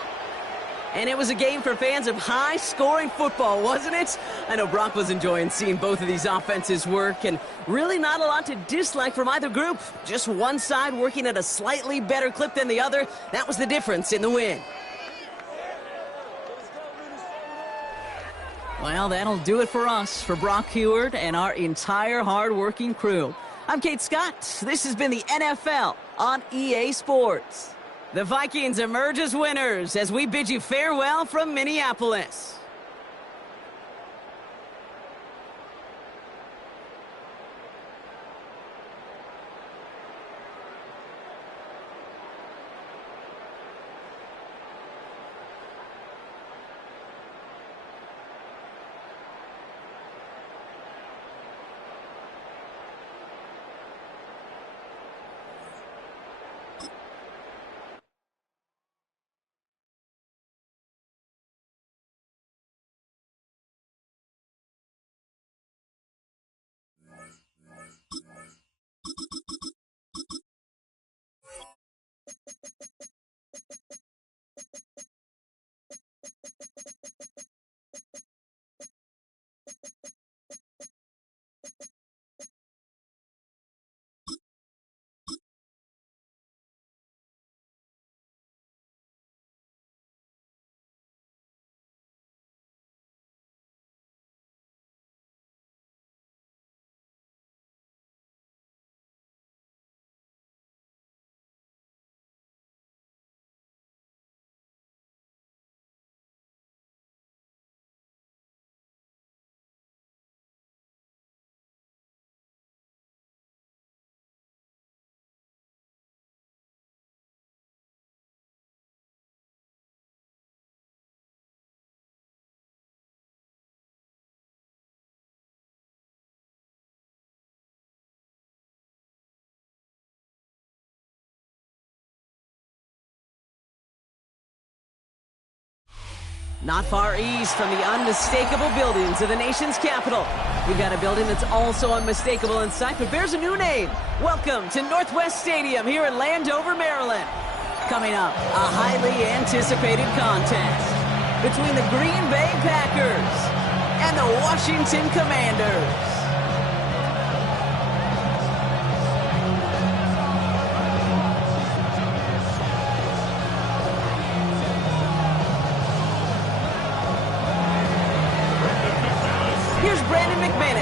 And it was a game for fans of high-scoring football, wasn't it? I know Brock was enjoying seeing both of these offenses work, and really not a lot to dislike from either group. Just one side working at a slightly better clip than the other. That was the difference in the win. Well, that'll do it for us, for Brock Heward and our entire hard-working crew. I'm Kate Scott. This has been the NFL on EA Sports. The Vikings emerge as winners as we bid you farewell from Minneapolis. Not far east from the unmistakable buildings of the nation's capital. We've got a building that's also unmistakable in sight, but bears a new name. Welcome to Northwest Stadium here in Landover, Maryland. Coming up, a highly anticipated contest between the Green Bay Packers and the Washington Commanders.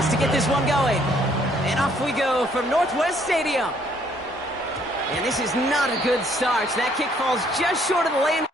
To get this one going. And off we go from Northwest Stadium. And this is not a good start. That kick falls just short of the lane.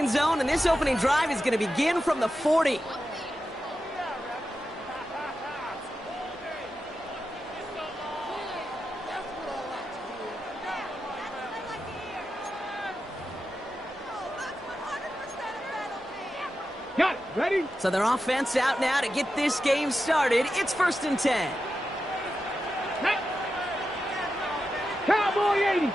Zone, and this opening drive is going to begin from the 40. Got it. Ready? So their offense out now to get this game started. It's 1st and 10. Cowboy 80.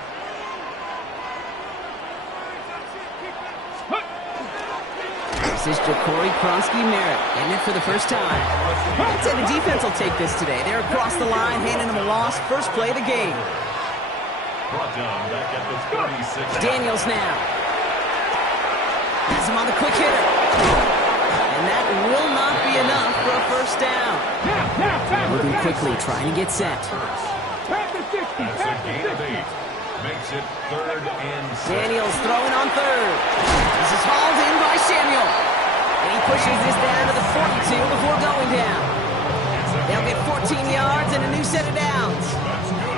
This is Ja'Cory Kronsky-Merritt getting it for the first time. I'd say the defense will take this today. They're across the line, handing them a loss. First play of the game. Brought down back at the 36. Daniels now. Has him on the quick hitter. And that will not be enough for a first down. Moving quickly, trying to get set. That's a gain of 8. Makes it 3rd and 6. Daniels throwing on 3rd. This is hauled in by Samuel. And he pushes this down to the 42 before going down. They'll get 14 yards and a new set of downs.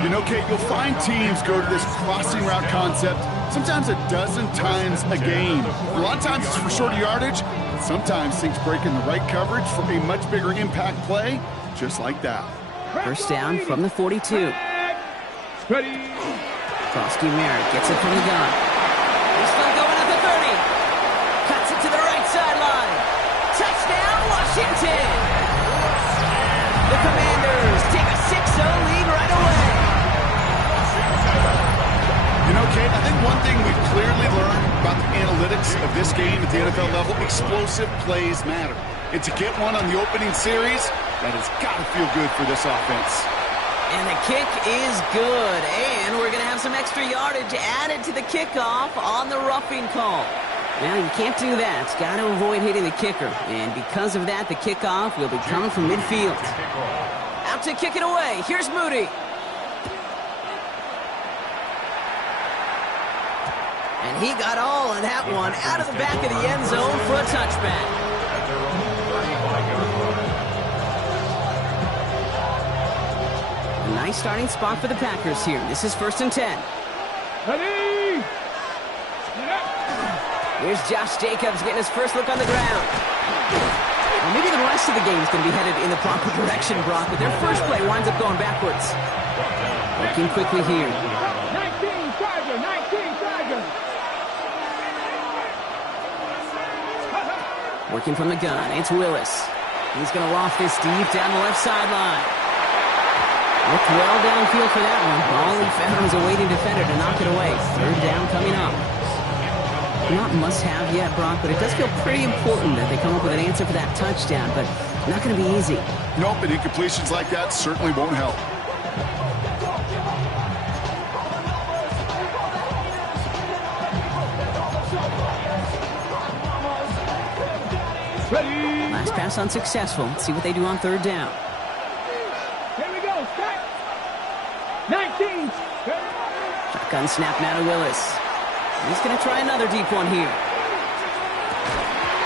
You know, Kate, you'll find teams go to this crossing route concept sometimes a dozen times a game. A lot of times it's for shorter yardage, but sometimes things break in the right coverage for a much bigger impact play, just like that. First down from the 42. Ready. Kronsky-Merritt gets it from the gun. He's still going at the 30. Cuts it to the right sideline. Touchdown, Washington! The Commanders take a 6-0 lead right away. You know, Kate, I think one thing we've clearly learned about the analytics of this game at the NFL level, explosive plays matter. And to get one on the opening series, that has got to feel good for this offense. And the kick is good. And we're going to have some extra yardage added to the kickoff on the roughing call. Now, you can't do that. Got to avoid hitting the kicker. And because of that, the kickoff will be coming from midfield. Out to kick it away. Here's Moody. And he got all of that one out of the back of the end zone for a touchback. At their own 35-yard line. A nice starting spot for the Packers here. This is 1st and 10. Ready. Here's Josh Jacobs getting his first look on the ground. Well, maybe the rest of the game is going to be headed in the proper direction, Brock, but their first play winds up going backwards. Working quickly here. 19 Tiger, 19 Tiger. Working from the gun, it's Willis. He's going to loft this deep down the left sideline. Looked well downfield for that one. All he found was a waiting defender to knock it away. 3rd down coming up. Not must-have yet, Brock, but it does feel pretty important that they come up with an answer for that touchdown, but not going to be easy. Nope, and incompletions like that certainly won't help. Ready. Last pass unsuccessful. Let's see what they do on 3rd down. Here we go. Start. 19. Shotgun snap now to Willis. He's going to try another deep one here.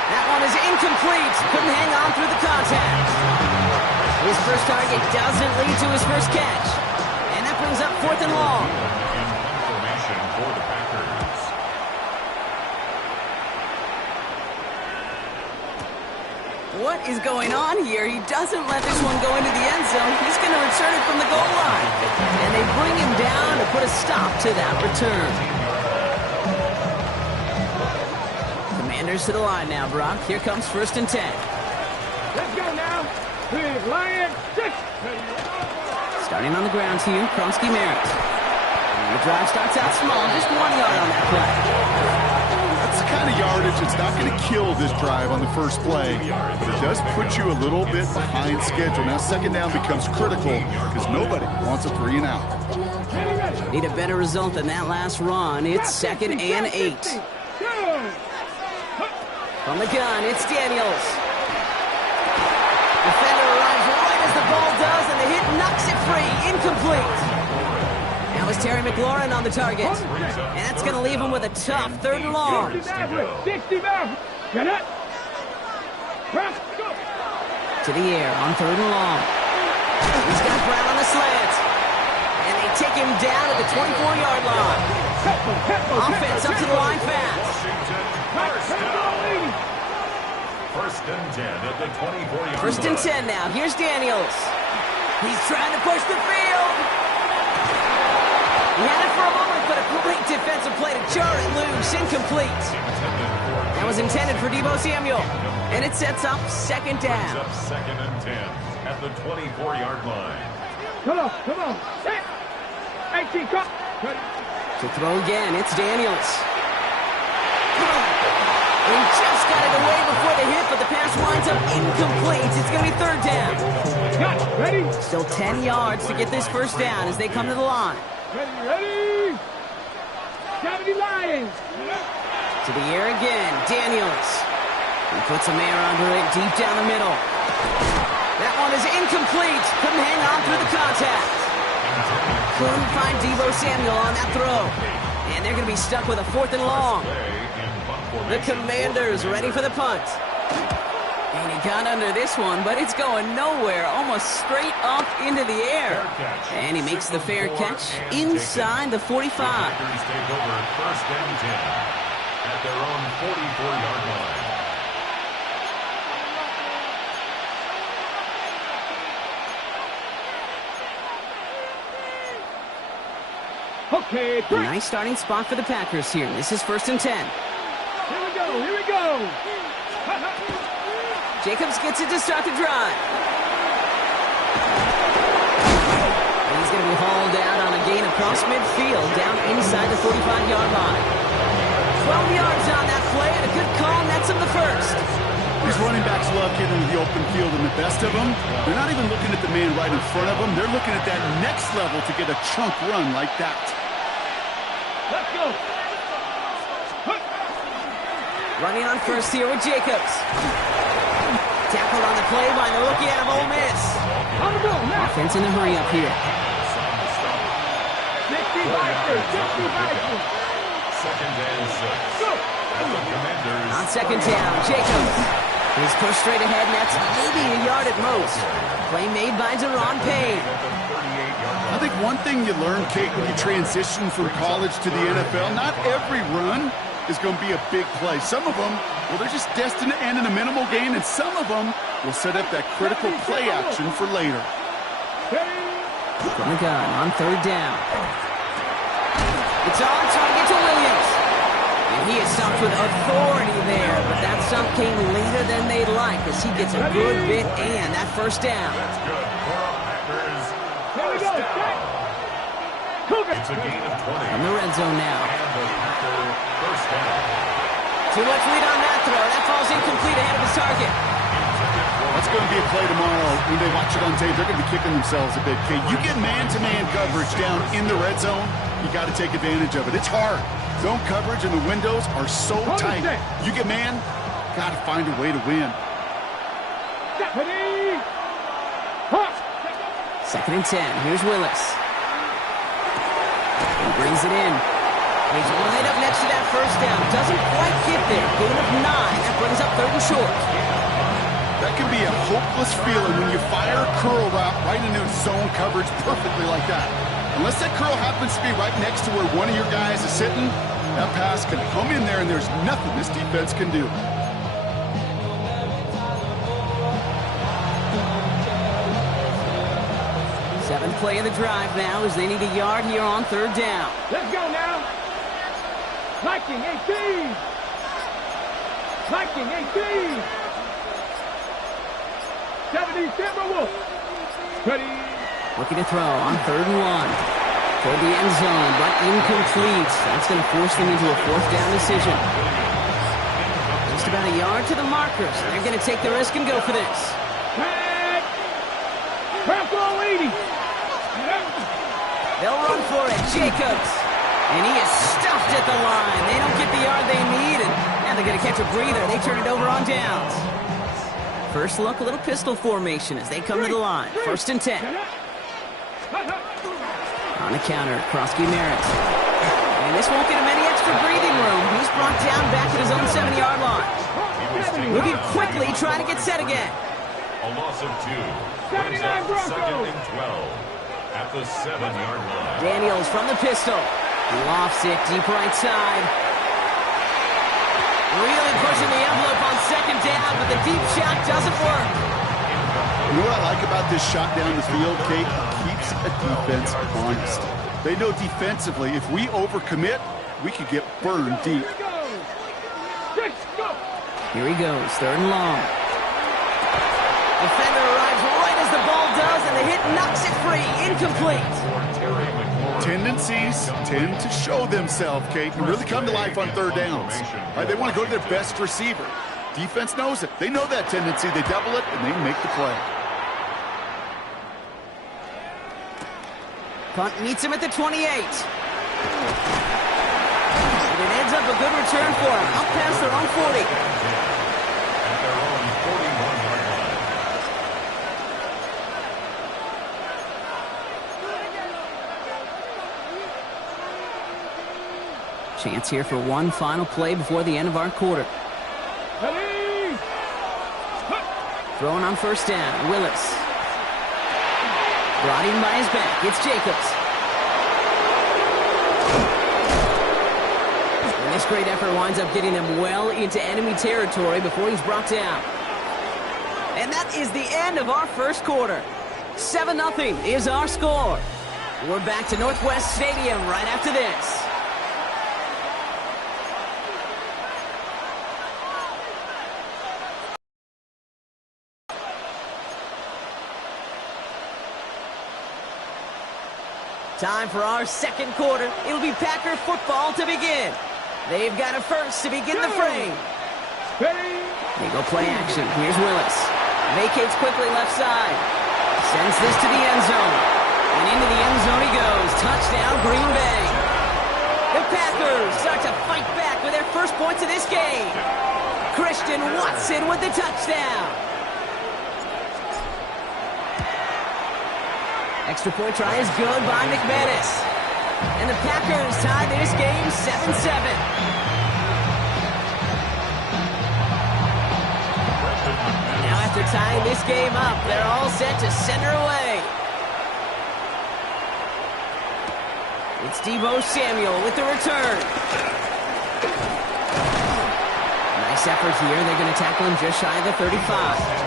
That one is incomplete. Couldn't hang on through the contact. His first target doesn't lead to his first catch. And that brings up 4th and long. In formation for the Packers. What is going on here? He doesn't let this one go into the end zone. He's going to return it from the goal line. And they bring him down to put a stop to that return. Commanders to the line now, Brock. Here comes 1st and 10. Let's go now. Big Lion 6. Starting on the ground here, Kronsky-Merritt. And the drive starts out small, just 1 yard on that play. That's the kind of yardage that's not going to kill this drive on the first play, but it does put you a little bit behind schedule. Now 2nd down becomes critical because nobody wants a 3 and out. Need a better result than that last run. It's 2nd and 8. From the gun, it's Daniels. Defender arrives right as the ball does, and the hit knocks it free. Incomplete. Now it's Terry McLaurin on the target. And that's going to leave him with a tough 3rd and long. 60 Maverick. Get it. To the air on 3rd and long. He's got Brown on the slant. And they take him down at the 24-yard line. Offense up to the line fast. and 10 at the 24-yard line. First and 10 now. Here's Daniels. He's trying to push the field. He had it for a moment, but a great defensive play to jar it loose. Incomplete. That was intended for Deebo Samuel. And it sets up second down. Up second and 10 at the 24-yard line. Come on. Set. 18, Croc. To throw again, it's Daniels. He just got it away before the hit, but the pass winds up incomplete. It's going to be third down. Got it. Ready? Still 10 yards to get this first down as they come to the line. Ready. 70 Lions. To the air again, Daniels. He puts a man under it deep down the middle. That one is incomplete. Couldn't hang on through the contact. Couldn't find Deebo Samuel on that throw. And they're going to be stuck with a 4th and long. The Commanders ready for the punt. And he got under this one, but it's going nowhere. Almost straight up into the air. And he makes the fair catch inside the 45. Packers take over first and 10 at their own 44-yard line. Okay, A nice starting spot for the Packers here. This is first and 10. Here we go. Jacobs gets it to start the drive. And he's going to be hauled out on a gain across midfield, down inside the 45-yard line. 12 yards on that play, and a good call nets him the first. These running backs love getting into the open field, and the best of them, they're not even looking at the man right in front of them. They're looking at that next level to get a chunk run like that. Let's go. Running on first here with Jacobs. Tackled on the play by the rookie out of Ole Miss. On the go now. Offense in a hurry up here. 65. Second and 6. Go. At the Commanders. On second down, Jacobs. He's pushed straight ahead, and that's maybe a yard at most. Play made by Deron Payne. I think one thing you learn, Kate, when you transition from college to the NFL, not every run is going to be a big play. Some of them, well, they're just destined to end in a minimal gain, and some of them will set up that critical play action for later. From the gun on third down. It's on target to Williams. And he is stopped with authority there, but that stop came later than they'd like as he gets a good bit and that first down. That's good for our Packers. Here we go. It's a gain of 20. From the red zone now. And the Packer first down. Too much lead on that throw. That falls incomplete ahead of his target. That's going to be a play tomorrow. When they watch it on tape, they're going to be kicking themselves a bit, Kate. You get man-to-man coverage down in the red zone, you got to take advantage of it. It's hard. Zone coverage and the windows are so tight. You get man, got to find a way to win. Second and 10. Here's Willis. He brings it in. He's right up next to that first down. Doesn't quite get there. Gain of 9. That brings up third and short. That can be a hopeless feeling when you fire a curl route right into zone coverage perfectly like that. Unless that curl happens to be right next to where one of your guys is sitting, that pass can come in there and there's nothing this defense can do. Seventh play of the drive now as they need a yard here on third down. Let's go now. Viking 18. Viking 18. 70 Timberwolves. Ready. Looking to throw on third and 1. Toward the end zone, but incomplete. That's going to force them into a fourth down decision. Just about a yard to the markers. They're going to take the risk and go for this. Tag. Purple 80. They'll run for it. Jacobs. And he is stuffed at the line. They don't get the yard they need, and now they're going to catch a breather. They turn it over on downs. First look, a little pistol formation as they come to the line. First and 10. On the counter, Croc merits. And this won't get him any extra breathing room. He's brought down back at his own 7-yard line. Looking quickly, trying to get set again. A loss of 2. Brings up second and 12 at the 7-yard line. Daniels from the pistol. He lofts it deep right side. Really pushing the envelope on second down, but the deep shot doesn't work. You know what I like about this shot down the field, Kate? It keeps a defense honest. They know defensively, if we overcommit, we could get burned deep. Here he goes, 3rd and long. Defender arrives right as the ball does, and the hit knocks it free. Incomplete. Tendencies tend to show themselves, Kate, and really come to life on 3rd downs. Right, they want to go to their best receiver. Defense knows it. They know that tendency. They double it, and they make the play. Punt meets him at the 28. And it ends up a good return for him. Up past their own 40. At their own 41-yard line. Chance here for one final play before the end of our quarter. Throwing on 1st down, Willis. Brought in by his back, it's Jacobs. And this great effort winds up getting them well into enemy territory before he's brought down. And that is the end of our first quarter. 7-0 is our score. We're back to Northwest Stadium right after this. Time for our second quarter. It'll be Packer football to begin. They've got a first to begin the frame. They go play action. Here's Willis. Vacates quickly left side. Sends this to the end zone. And into the end zone he goes. Touchdown, Green Bay. The Packers start to fight back with their first points of this game. Christian Watson with the touchdown. Extra point try is good by McManus. And the Packers tie this game 7-7. Now after tying this game up, they're all set to center away. It's Deebo Samuel with the return. Nice effort here. They're going to tackle him just shy of the 35.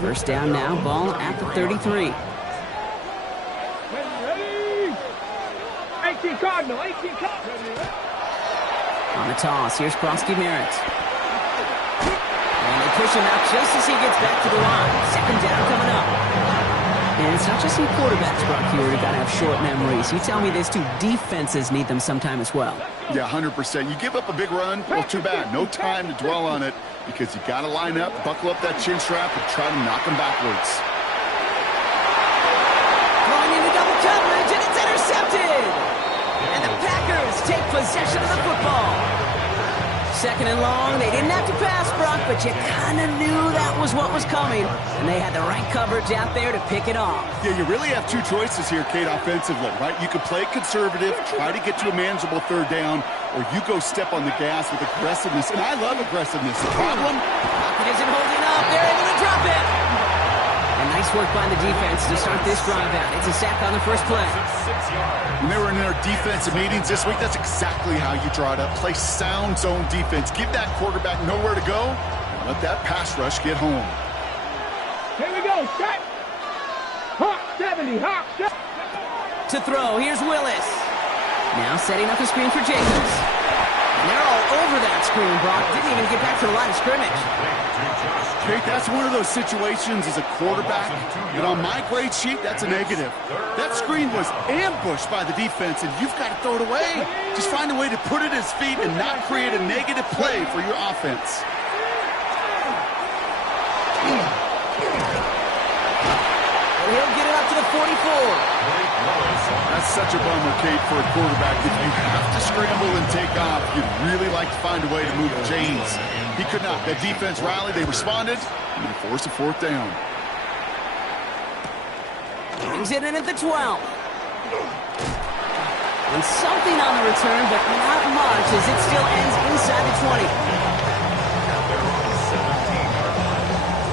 First down now, ball at the 33. 18 Cardinal, 18 Cardinal. On the toss, here's Krosky Merritt. And they push him out just as he gets back to the line. Second down coming up. And it's not just some quarterbacks, Brock, here who got to have short memories. You tell me this too, defenses need them sometime as well. Yeah, 100%. You give up a big run, well, too bad. No time to dwell on it because you got to line up, buckle up that chin strap, and try to knock them backwards. Going into double coverage, and it's intercepted! And the Packers take possession of the football. Second and long, they didn't have to pass, Brock, but you kind of knew that was what was coming. And they had the right coverage out there to pick it off. Yeah, you really have two choices here, Kate, offensively, right? You could play conservative, try to get to a manageable 3rd down, or you go step on the gas with aggressiveness. And I love aggressiveness. The problem? Pocket isn't holding up. They're able to drop it. And nice work by the defense to start this drive out. It's a sack on the first play. When they were in their defensive meetings this week, that's exactly how you draw it up. Play sound zone defense. Give that quarterback nowhere to go, and let that pass rush get home. Here we go, set. Hawk 70, Hawk 70. To throw, here's Willis. Now setting up a screen for Jacobs. And they're all over that screen, Brock. Didn't even get back to the line of scrimmage. Kate, that's one of those situations as a quarterback that on my grade sheet, that's a negative. That screen was ambushed by the defense, and you've got to throw it away. Just find a way to put it at his feet and not create a negative play for your offense. He'll get it up to the 44. That's such a bummer, Kate, for a quarterback. If you have to scramble and take off, you'd really like to find a way to move the chains. He could not. That defense rallied, they responded, and they forced a 4th down. Brings it in at the 12. And something on the return, but not much, as it still ends inside the 20.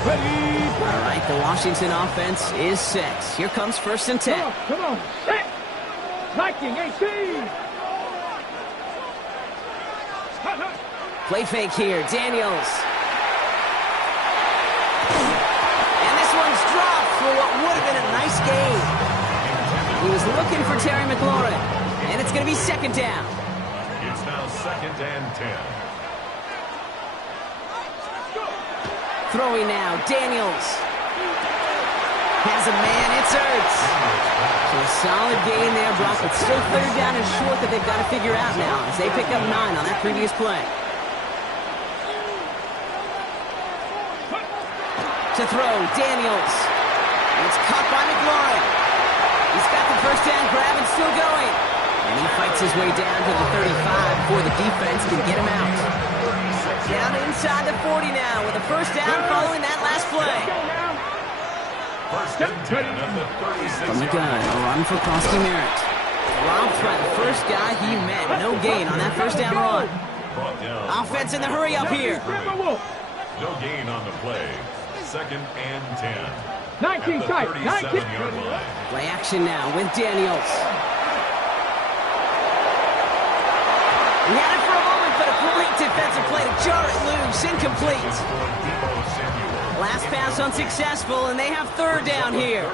All right, the Washington offense is set. Here comes 1st and 10. Come on, set. Viking 18. Play fake here, Daniels. And this one's dropped for what would have been a nice gain. He was looking for Terry McLaurin, and it's going to be second down. It's now 2nd and 10. Throwing now, Daniels. Has a man, it's Ertz. So a solid gain there, Brock, but still third down and short that they've got to figure out now as they pick up 9 on that previous play. To throw, Daniels. It's caught by McLaurin. He's got the first down grab and still going. And he fights his way down to the 35 before the defense can get him out. Down inside the 40 now with a first down following that last play. First and 10 at the 36. From the gun, a run for Croc Merritt. Dropped by the first guy he met. No gain on that first down run. Offense in the hurry up here. No gain on the play. 2nd and 10. 19 tight. 19. Play action now with Daniels. He had it for a moment, but a great defensive play to jar it loose. Incomplete. Last pass unsuccessful, and they have third down here.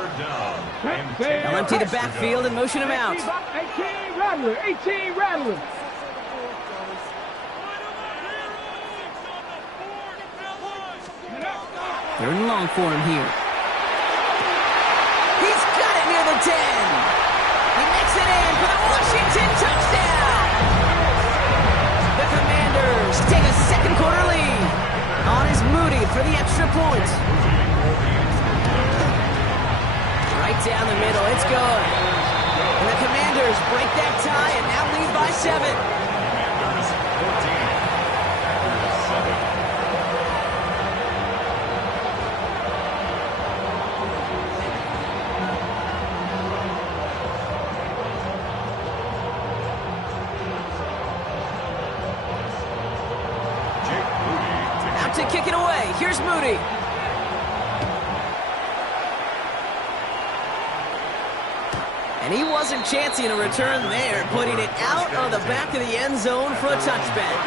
They'll empty the backfield and motion him out. 18 Rattler. 18 Rattler. Third and long for him here. He's got it near the 10. He makes it in for the Washington touchdown. The Commanders take a second quarter lead. On is Moody for the extra point. Right down the middle, it's good. And the Commanders break that tie and now lead by 7. To kick it away. Here's Moody. And he wasn't chancing a return there, putting it out of the back of the end zone for a touchback.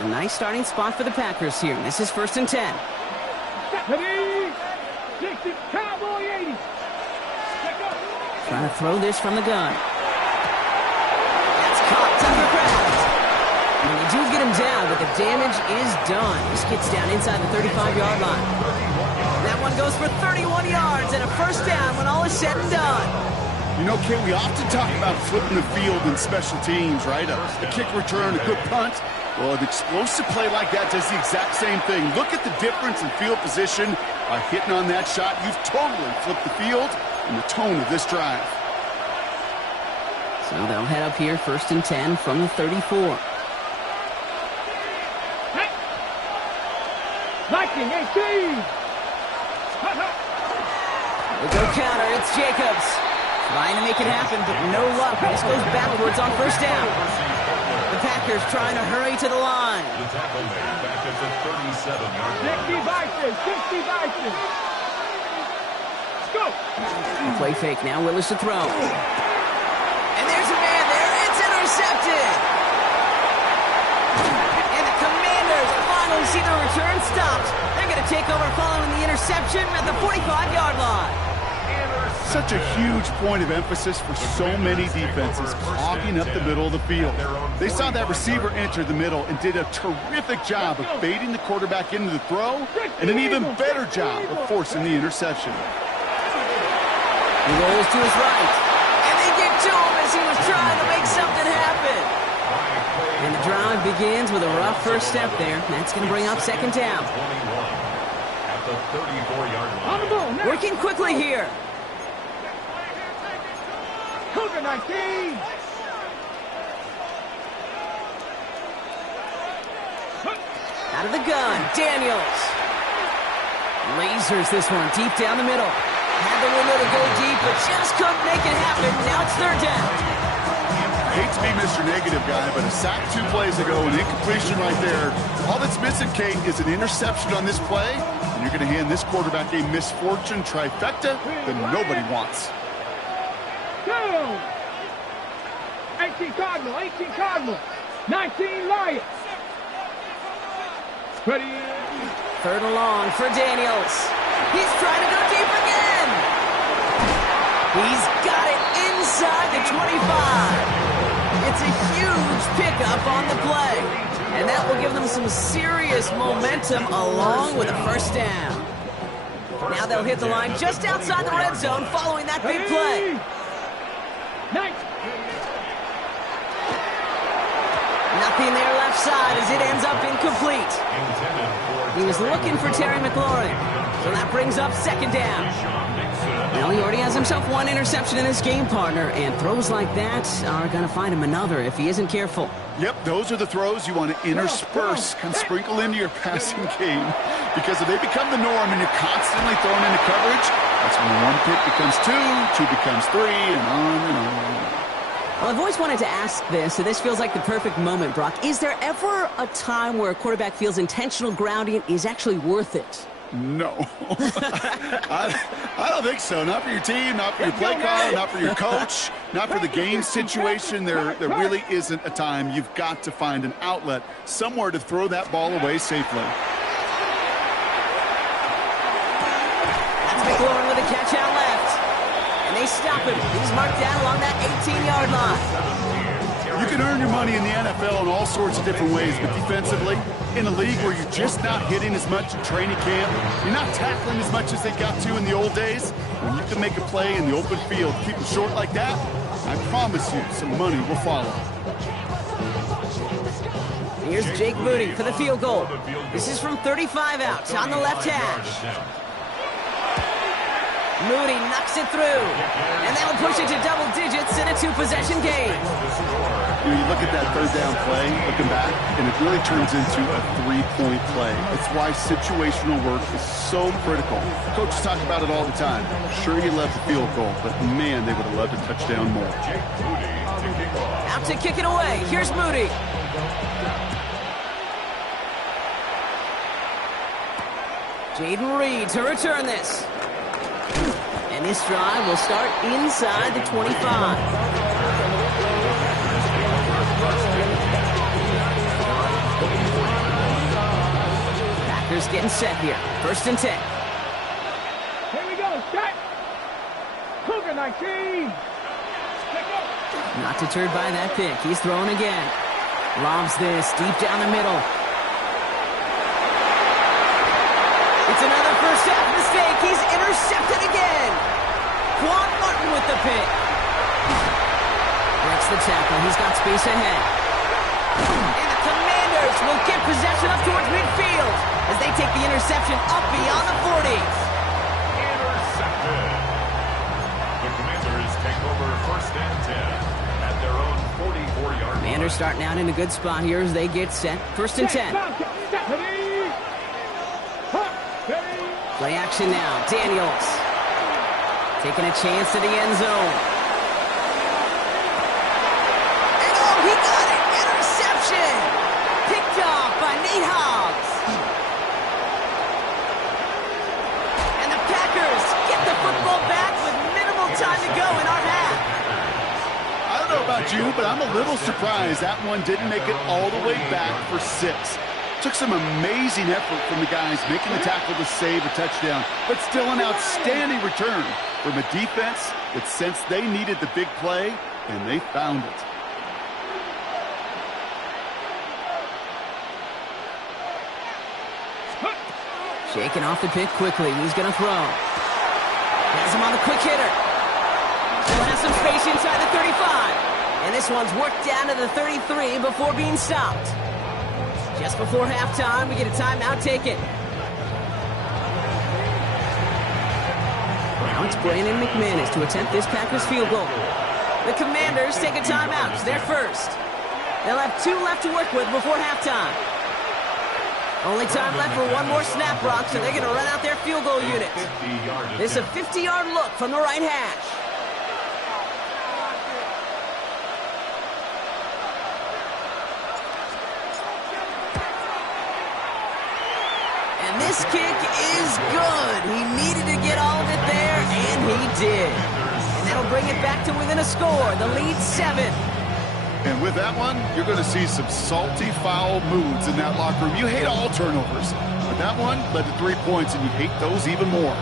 A nice starting spot for the Packers here. This is 1st and 10. Cowboy 80. Trying to throw this from the gun. That's caught. Tucker Craft. And they do get him down, but the damage is done. This gets down inside the 35-yard line. That one goes for 31 yards and a first down when all is said and done. You know, Kate, we often talk about flipping the field in special teams, right? A kick return, a good punt. Well, an explosive play like that does the exact same thing. Look at the difference in field position. By hitting on that shot, you've totally flipped the field and the tone of this drive. So they'll head up here, 1st and 10 from the 34. 19, 18. We'll go counter. It's Jacobs. Trying to make it happen, but no luck. This goes backwards on first down. The Packers trying to hurry to the line. The tackle made back at the 37-yard line. 60 Bison. 60 Bison. Let's go. Play fake now. Willis to throw. And there's a man there. It's intercepted. And the Commanders finally see their return stopped. They're going to take over following the interception at the 45-yard line. Such a huge point of emphasis for so many defenses clogging up the middle of the field. They saw that receiver enter the middle and did a terrific job of baiting the quarterback into the throw and an even better job of forcing the interception. He rolls to his right, and they get to him as he was trying to make something happen. And the drive begins with a rough first step there. That's going to bring up second down. At the 34-yard line. Working quickly here. Cougar 19. Out of the gun, Daniels. Lasers this one deep down the middle. Had the window to go deep, but just couldn't make it happen. Now it's third down. I hate to be Mr. Negative guy, but a sack 2 plays ago, an incompletion right there. All that's missing, Kate, is an interception on this play. And you're going to hand this quarterback a misfortune trifecta that nobody wants. 18 Cardinal, 18 Cardinal, 19 Lions. Ready. Third and long for Daniels. He's trying to go deep again. He's got it inside the 25. It's a huge pickup on the play. And that will give them some serious momentum along with a first down. Now they'll hit the line just outside the red zone following that big play. Nothing there left side as it ends up incomplete. He was looking for Terry McLaurin. So that brings up second down. Now he already has himself one interception in his game, partner, and throws like that are going to find him another if he isn't careful. Yep, those are the throws you want to intersperse, kind of sprinkle into your passing game. Because if they become the norm and you're constantly thrown into coverage, that's when one pick becomes two becomes three, and on and on. Well, I've always wanted to ask this, and this feels like the perfect moment, Brock. Is there ever a time where a quarterback feels intentional grounding is actually worth it? No. I don't think so. Not for your team, not for your play call, not for your coach, not for the game situation. There really isn't a time. You've got to find an outlet, somewhere to throw that ball away safely. That's McLaurin with a catch out left. And they stop him. He's marked down along that 18-yard line. You can earn your money in the NFL in all sorts of different ways, but defensively, in a league where you're just not hitting as much in training camp, you're not tackling as much as they got to in the old days, when you can make a play in the open field, keep it short like that, I promise you some money will follow. Here's Jake Moody for the field goal. This is from 35 out on the left hash. Moody knocks it through, and that'll push it to double digits in a two-possession game. You look at that third down play, looking back, and it really turns into a three-point play. It's why situational work is so critical. Coaches talk about it all the time. Sure, you love the field goal, but man, they would have loved a touchdown more. Out to kick it away. Here's Moody. Jaden Reed to return this. And this drive will start inside the 25. Packers getting set here. First and 10. Here we go. Set. Cougar 19. Not deterred by that pick. He's throwing again. Lobs this deep down the middle. It's another first half mistake. He's intercepted again. Quan Martin with the pick. Breaks the tackle. He's got space ahead. And the Commanders will get possession up towards midfield as they take the interception up beyond the 40s. Intercepted. The Commanders take over first and 10 at their own 44-yard line. Commanders starting out in a good spot here as they get set. First and 10. Play action now. Daniels taking a chance to the end zone. And oh, he got it! Interception! Picked off by Nate Hobbs. And the Packers get the football back with minimal time to go in our half. I don't know about you, but I'm a little surprised that one didn't make it all the way back for 6. Took some amazing effort from the guys making the tackle to save a touchdown, but still an outstanding return from a defense that sensed they needed the big play, and they found it. Shaking off the pick quickly. He's going to throw. Has him on the quick hitter. Still has some space inside the 35. And this one's worked down to the 33 before being stopped. Just before halftime, we get a timeout taken. Now it's Brandon McManus to attempt this Packers field goal. The Commanders take a timeout. It's their first. They'll have 2 left to work with before halftime. Only time left for one more snap, Brock, so they're going to run out their field goal unit. This is a 50-yard look from the right hash. This this kick is good. He needed to get all of it there, and he did. And that'll bring it back to within a score. The lead 7. And with that one, you're going to see some salty, foul moods in that locker room. You hate all turnovers, but that one led to 3 points, and you hate those even more.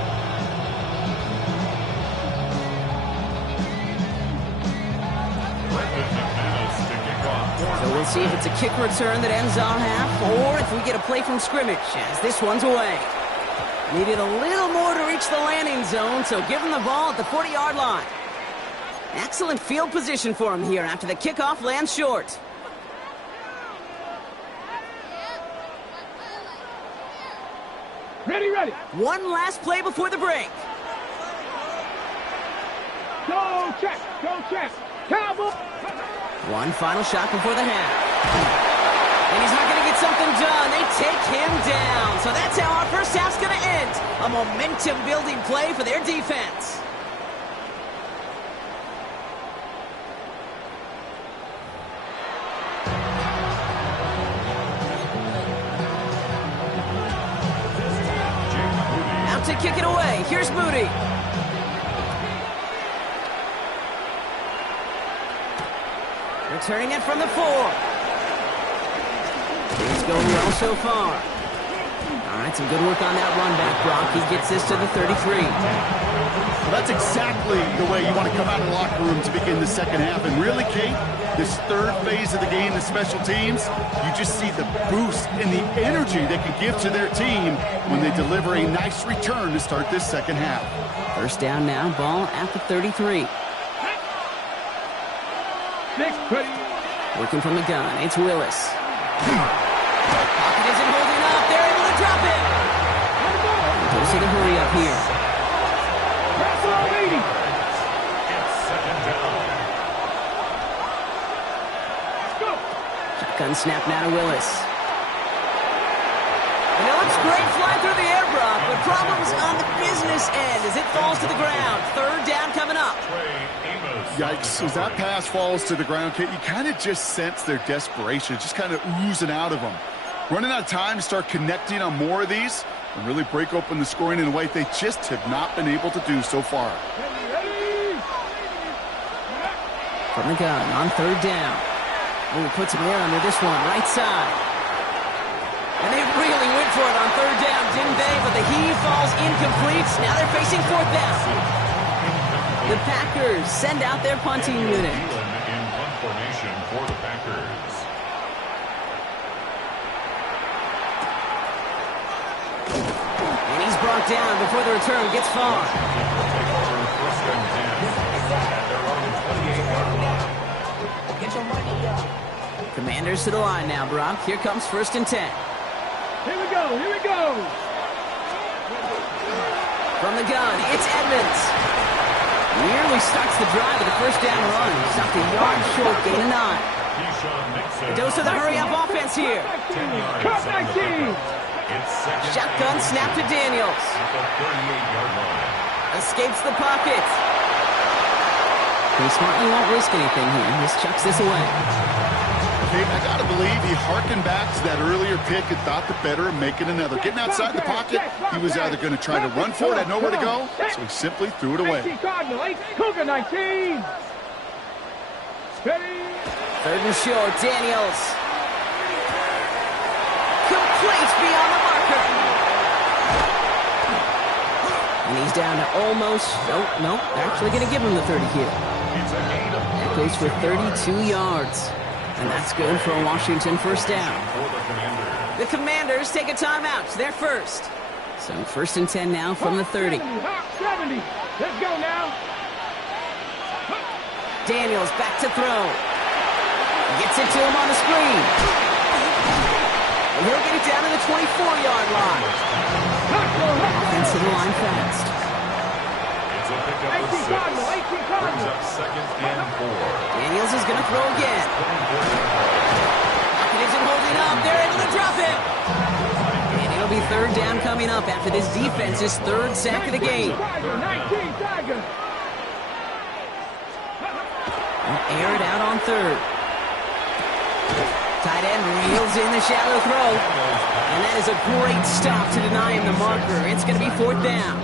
So we'll see if it's a kick return that ends our half, or if we get a play from scrimmage, as this one's away. Needed a little more to reach the landing zone, so give him the ball at the 40-yard line. Excellent field position for him here after the kickoff lands short. Ready, ready. One last play before the break. Go check, go check. Cowboy. One final shot before the half. And he's not going to get something done. They take him down. So that's how our first half's going to end. A momentum-building play for their defense. Out to kick it away. Here's Moody. Returning it from the 4. It's going well so far. All right, some good work on that run back, Brock. He gets this to the 33. Well, that's exactly the way you want to come out of the locker room to begin the second half. And really, Kate, this third phase of the game, the special teams, you just see the boost and the energy they can give to their team when they deliver a nice return to start this second half. First down now, ball at the 33. Next, ready. Working from the gun, it's Willis. Pocket isn't holding up. They're able to drop it. Goes to the hurry up here. That's all 80. It's second down. Let's go. Shotgun snap now to Willis. And it looks great flying through the air, Brock, but problems on the business end as it falls to the ground. Third down coming up. Yikes, as that pass falls to the ground, Kate, you kind of just sense their desperation, just kind of oozing out of them. Running out of time to start connecting on more of these and really break open the scoring in a way they just have not been able to do so far. From the gun on third down. Oh, puts him there under this one, right side. And they really went for it on third down, didn't they? But the heave falls incomplete. Now they're facing fourth down. The Packers send out their punting unit. In punt formation for the Packers. And he's brought down before the return gets far. First and 10. At their own 28-yard line. Commanders to the line now, Brock. Here comes first and 10. Here we go, here we go. From the gun, it's Edmonds. Nearly starts the drive with a first down run. Stopped a yard short, gain of 9. It goes to the hurry-up offense here. Croc 19. Shotgun snap to Daniels. At the 38-yard line. Escapes the pocket. He smartly won't risk anything here. Just chucks this away. Kate, I got to believe he harkened back to that earlier pick and thought the better of making another. Getting outside the pocket, he was either going to try to run for it, had nowhere to go, so he simply threw it away. 19 Cardinal, 8, Cougar 19. Steady. Third and short, Daniels. Complete beyond the marker. And he's down to almost, no, they're actually going to give him the 30 here. That goes for 32 yards. And that's good for a Washington first down. The Commanders take a timeout. They're first. So first and 10 now from the 30. 70. Let's go now. Daniels back to throw. Gets it to him on the screen. And he'll get it down to the 24-yard line. Offense to the line fast. It's a pickup of 6. 18 Cardinal. Brings up second and 4. Daniels is going to throw again. Pocket isn't holding up. They're able to drop it. And it'll be third down coming up after this defense's third sack of the game. 19 Tiger. They'll air it out on third. Tight tight end reels in the shallow throw. And that is a great stop to deny him the marker. It's going to be 4th down.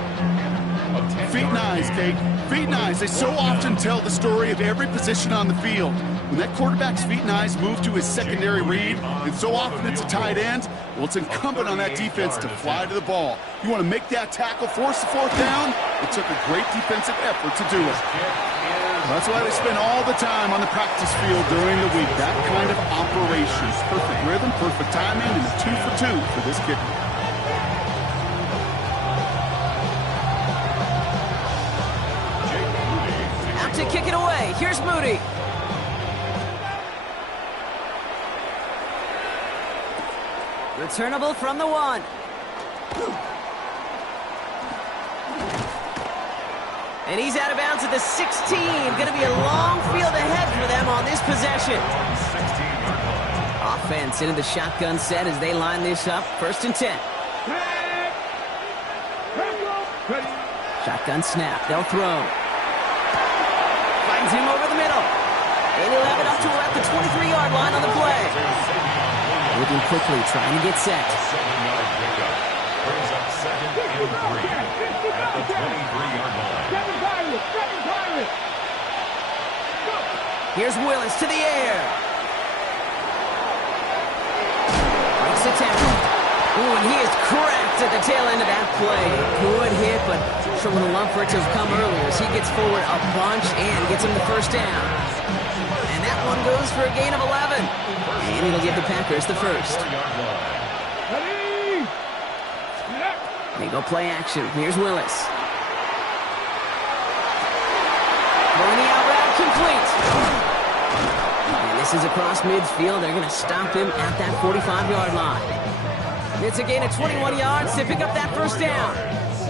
Feet and eyes, Kate. Feet and eyes. They so often tell the story of every position on the field. When that quarterback's feet and eyes move to his secondary read, and so often it's a tight end, well, it's incumbent on that defense to fly to the ball. You want to make that tackle, force the 4th down? It took a great defensive effort to do it. That's why they spend all the time on the practice field during the week. That kind of operation. Perfect rhythm, perfect timing, and a 2 for 2 for this kicker. Out to kick it away. Here's Moody. Returnable from the 1. And he's out of bounds at the 16. Going to be a long field ahead for them on this possession. Offense into the shotgun set as they line this up. 1st and 10. Shotgun snap. They'll throw. Finds him over the middle. And he'll have it up to about the 23-yard line on the play. Moving quickly, trying to get set. Brings up 2nd and 3 at the 23-yard line. Here's Willis to the air. Makes a tackle. Ooh, and he is cracked at the tail end of that play. Good hit, but sure would have loved for it to have come earlier as he gets forward a bunch and gets him the 1st down. And that one goes for a gain of 11. And it'll give the Packers the 1st. They go play action. Here's Willis. Throwing the out route complete. And this is across midfield. They're going to stop him at that 45-yard line. It's a gain of 21 yards to pick up that 1st down.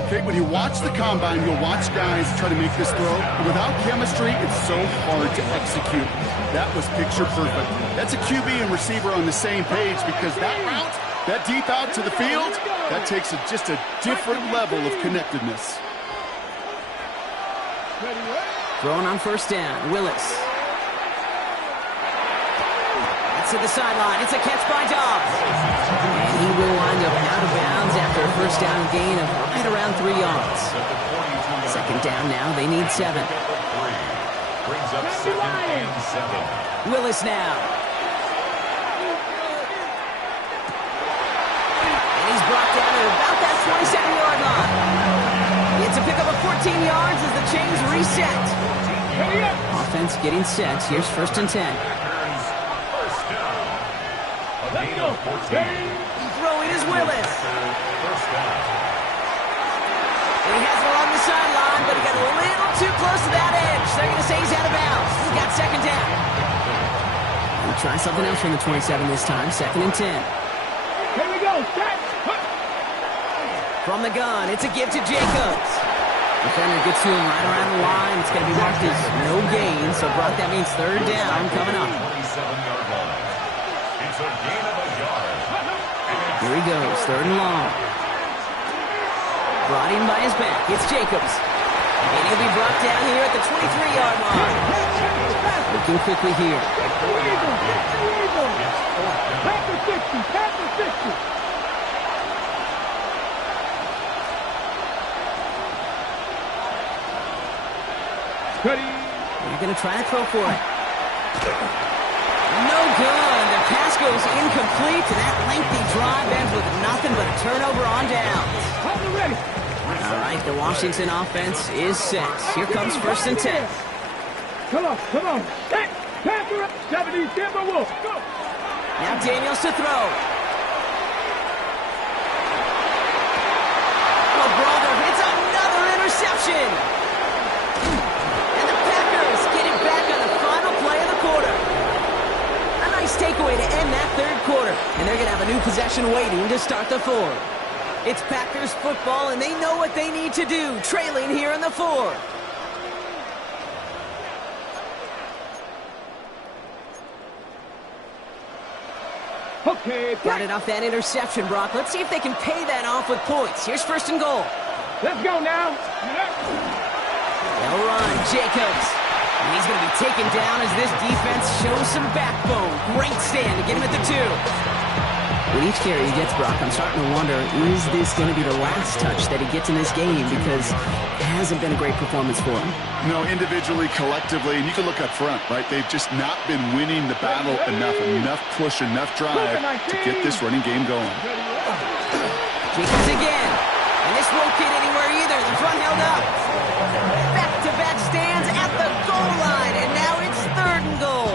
Okay, when you watch the combine, you'll watch guys try to make this throw. Without chemistry, it's so hard to execute. That was picture perfect. That's a QB and receiver on the same page because that route, that deep out to the field, that takes just a different level of connectedness. Throwing on 1st down, Willis. That's to the sideline. It's a catch by Dobbs. And he will wind up out of bounds after a 1st down gain of right around 3 yards. 2nd down now. They need 7. Brings up 2nd and 7. Willis now. And he's brought down at about that 27-yard line. It's a pickup of 14 yards as the chains reset. Offense getting set. Here's 1st and 10. First down. A gain of 14. Throwing is Willis. First down. And he has it along the sideline, but he got a little too close to that edge. They're going to say he's out of bounds. He's got 2nd down. We'll try something else from the 27 this time. 2nd and 10. Here we go. From the gun, it's a give to Jacobs. Defender gets to him right around the line. It's going to be marked as no gain, so Brock, that means 3rd down coming up. 27-yard line. It's a gain of a yard. Here he goes, 3rd and long. Brought in by his back. It's Jacobs. And he'll be brought down here at the 23-yard line. Looking quickly here. Pass the 60. They're going to try to throw for it. No good. The pass goes incomplete, and that lengthy drive ends with nothing but a turnover on downs. All right, the Washington offense is set. Here comes 1st and 10. Come on. Pass her up. 70, Denver Wolf. Go. Now Daniels to throw. Oh, brother, it's another interception. And the Packers get it back on the final play of the quarter. A nice takeaway to end that 3rd quarter. And they're going to have a new possession waiting to start the 4th. It's Packers football, and they know what they need to do, trailing here in the 4th. Okay. Got it off that interception, Brock. Let's see if they can pay that off with points. Here's 1st and goal. Let's go now. They'll run. Jacobs. And he's going to be taken down as this defense shows some backbone. Great stand to get him at the 2. With each carry he gets, Brock, I'm starting to wonder, is this going to be the last touch that he gets in this game? Because it hasn't been a great performance for him. No, individually, collectively, and you can look up front, right? They've just not been winning the battle enough push, enough drive to get this running game going. Jacobs again. And this won't get anywhere either. The front held up. Back-to-back stands at the goal line, and now it's 3rd and goal.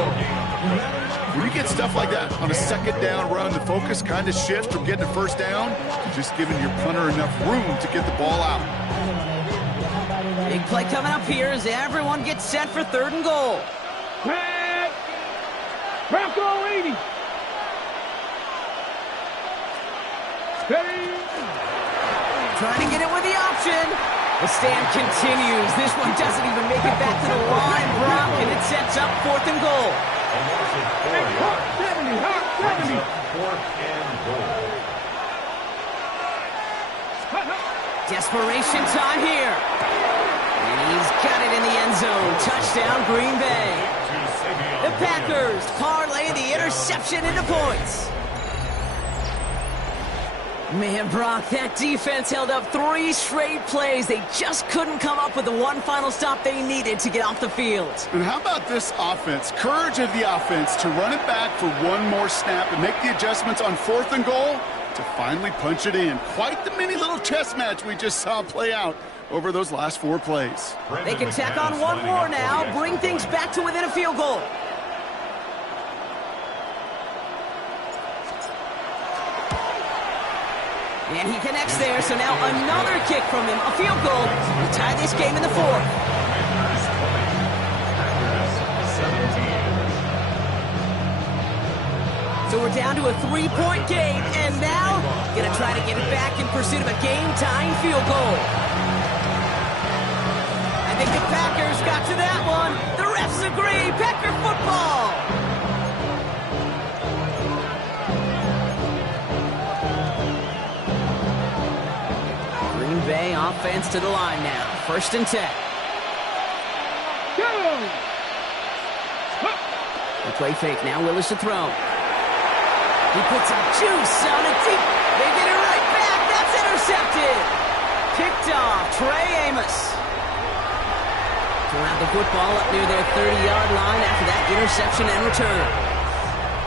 When you get stuff like that on a 2nd down run, the focus kind of shifts from getting a 1st down to just giving your punter enough room to get the ball out. Big play coming up here as everyone gets set for 3rd and goal. Croc 80. Trying to get it with the option. The stand continues. This one doesn't even make it back to the line, Brock, and it sets up 4th and goal. 70. 4th and goal. Desperation time here. And he's got it in the end zone. Touchdown, Green Bay. The Packers parlay the interception into points. Man, Brock, that defense held up 3 straight plays. They just couldn't come up with the one final stop they needed to get off the field. And how about this offense? Courage of the offense to run it back for one more snap and make the adjustments on 4th and goal to finally punch it in. Quite the mini little chess match we just saw play out over those last 4 plays. They can tack on one more now, bring things back to within a field goal. And he connects there, so now another kick from him, a field goal, to tie this game in the 4th. So we're down to a 3-point game, and now gonna try to get it back in pursuit of a game-tying field goal. I think the Packers got to that one. The refs agree. Packer football. Green Bay offense to the line now. 1st and 10. The play fake now. Willis to throw. He puts some juice on it deep. They get it right back. That's intercepted. Picked off. Trey Amos. To have the football up near their 30-yard line after that interception and return.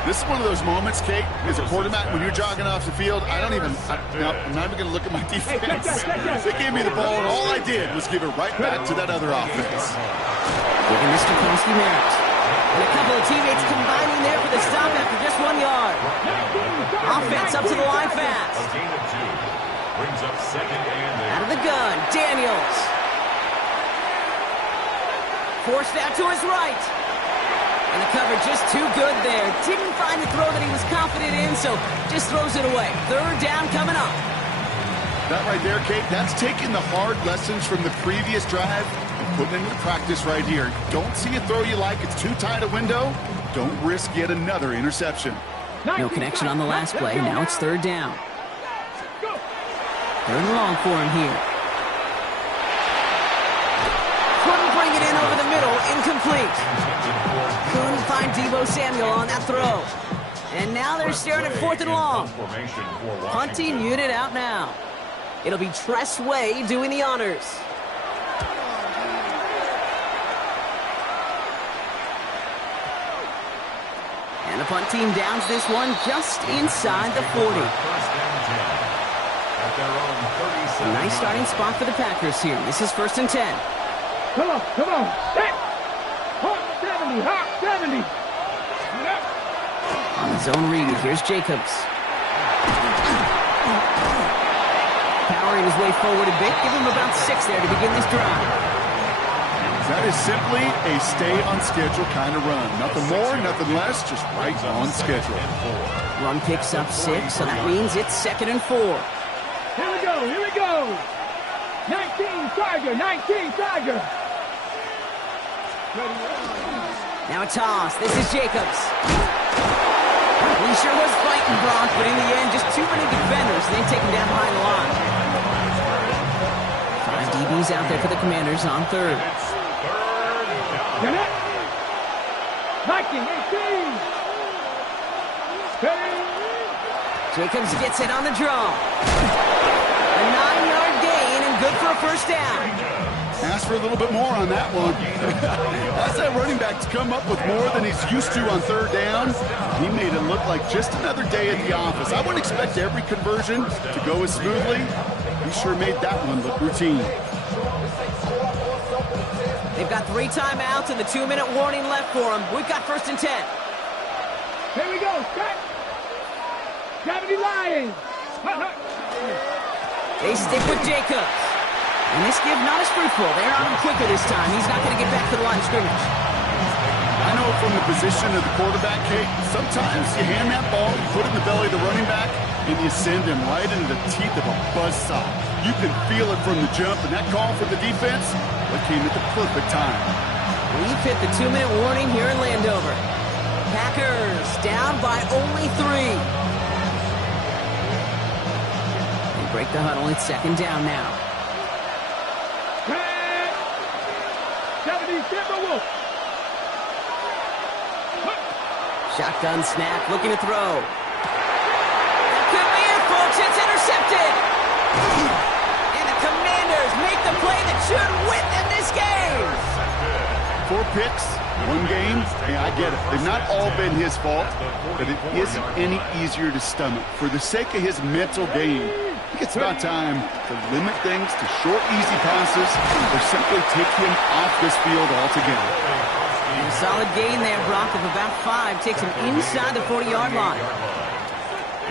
This is one of those moments, Kate, as a quarterback, when you're jogging off the field, I'm not even going to look at my defense. They gave me the ball, and all I did was give it right back to that other offense. Giving Mr. Kowski merit. And a couple of teammates combining there for the stop after just 1 yard. Offense up to the line fast. A gain of 2. Brings up 2nd and Out of the gun, Daniels. Forced out to his right. And the cover just too good there. Didn't find the throw that he was confident in, so just throws it away. 3rd down coming up. That right there, Kate, that's taking the hard lessons from the previous drive and putting it into practice right here. Don't see a throw you like, it's too tight a window. Don't risk yet another interception. No connection on the last play. Now it's 3rd down. 3rd and long for him here. Couldn't bring it in over the middle. Incomplete. Couldn't find Deebo Samuel on that throw. And now they're staring at 4th and long. Punting unit out now. It'll be Tress Way doing the honors. And the punt team downs this one just inside the 40. A nice starting spot for the Packers here. This is 1st and 10. Come on. Hit. Hot 70. On the zone read, here's Jacobs. Powering his way forward a bit. Give him about 6 there to begin this drive. That is simply a stay-on-schedule kind of run. Nothing more, nothing less, just right on schedule. Run picks up 6, so that means it's 2nd and 4. Here we go. 19 Tiger. Now a toss. This is Jacobs. He sure was fighting, Brock, but in the end, just too many defenders. They take him down behind the line. 5 DBs out there for the Commanders on 3rd. Viking 18. Jacobs gets it on the draw. A 9-yard gain and good for a first down. Ask for a little bit more on that one. That's that running back to come up with more than he's used to on third down. He made it look like just another day at the office. I wouldn't expect every conversion to go as smoothly. He sure made that one look routine. They've got 3 timeouts and the 2-minute warning left for them. We've got 1st and 10. Here we go. Set. Gravity Lions. They stick with Jacobs. And this give not as fruitful. They're on him quicker this time. He's not going to get back to the line of scrimmage. I know from the position of the quarterback, Kate, sometimes you hand that ball, you put it in the belly of the running back, and you send him right into the teeth of a buzzsaw. You can feel it from the jump, and that call for the defense, that came at the perfect time. We've hit the 2-minute warning here in Landover. Packers down by only 3. They break the huddle. It's 2nd down now. 70 Timberwolves. Shotgun snap, looking to throw. That could be it, folks. It's intercepted. And the Commanders make the play that should win them this game. 4 picks, 1 game. Yeah, I get it. They've not all been his fault, but it isn't any easier to stomach. For the sake of his mental game, I think it's about time to limit things to short, easy passes or simply take him off this field altogether. A solid gain there, Brock, of about 5. Takes him inside the 40-yard line.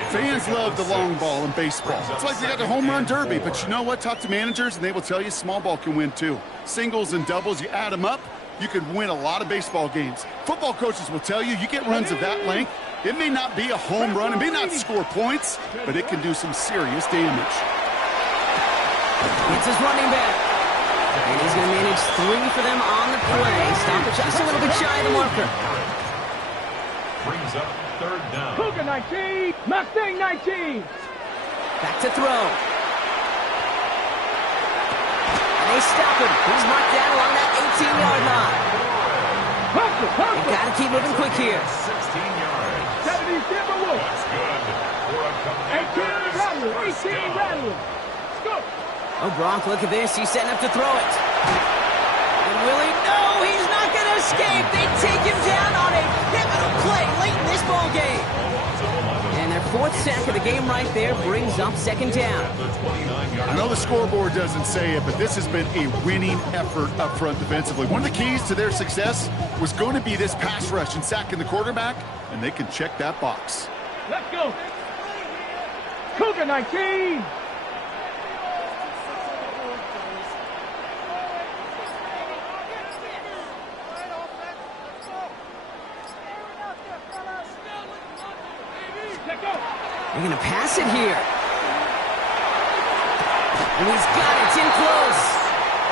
Fans love the long ball in baseball. It's like they got the home run derby, but you know what? Talk to managers, and they will tell you small ball can win too. Singles and doubles, you add them up, you can win a lot of baseball games. Football coaches will tell you get runs of that length. It may not be a home run, it may not score points, but it can do some serious damage. It's his running back. And he's going to manage 3 for them on the play. Stop it just a little bit shy of the marker. Brings up 3rd down. Cougar 19. Mustang 19. Back to throw. And they stop him. He's marked down along that 18-yard line. They got to keep moving quick here. 16 yards. 70 Timberwolves. That's good for a 18 Rattler. 18 Rattler. Let's go. Oh, Bronk, look at this. He's setting up to throw it. And will he? No, he's not going to escape. They take him down on a pivotal play late in this ball game. And their 4th sack of the game right there brings up 2nd down. I know the scoreboard doesn't say it, but this has been a winning effort up front defensively. One of the keys to their success was going to be this pass rush and sacking the quarterback, and they can check that box. Let's go. Cougar 19. They're going to pass it here. And he's got it. It's in close.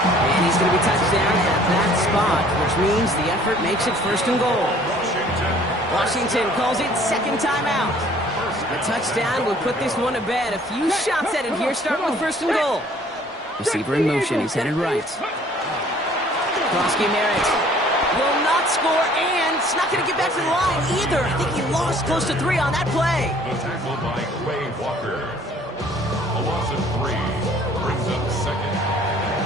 And he's going to be touched down at that spot, which means the effort makes it 1st and goal. Washington calls it 2nd timeout. The touchdown will put this one to bed. A few shots at it here, starting with 1st and goal. Receiver in motion. He's headed right. Cross-game Merritt will not score, and it's not going to get back to the line either. I think he lost close to 3 on that play. The tackle by Quay Walker. A loss of 3 brings up 2nd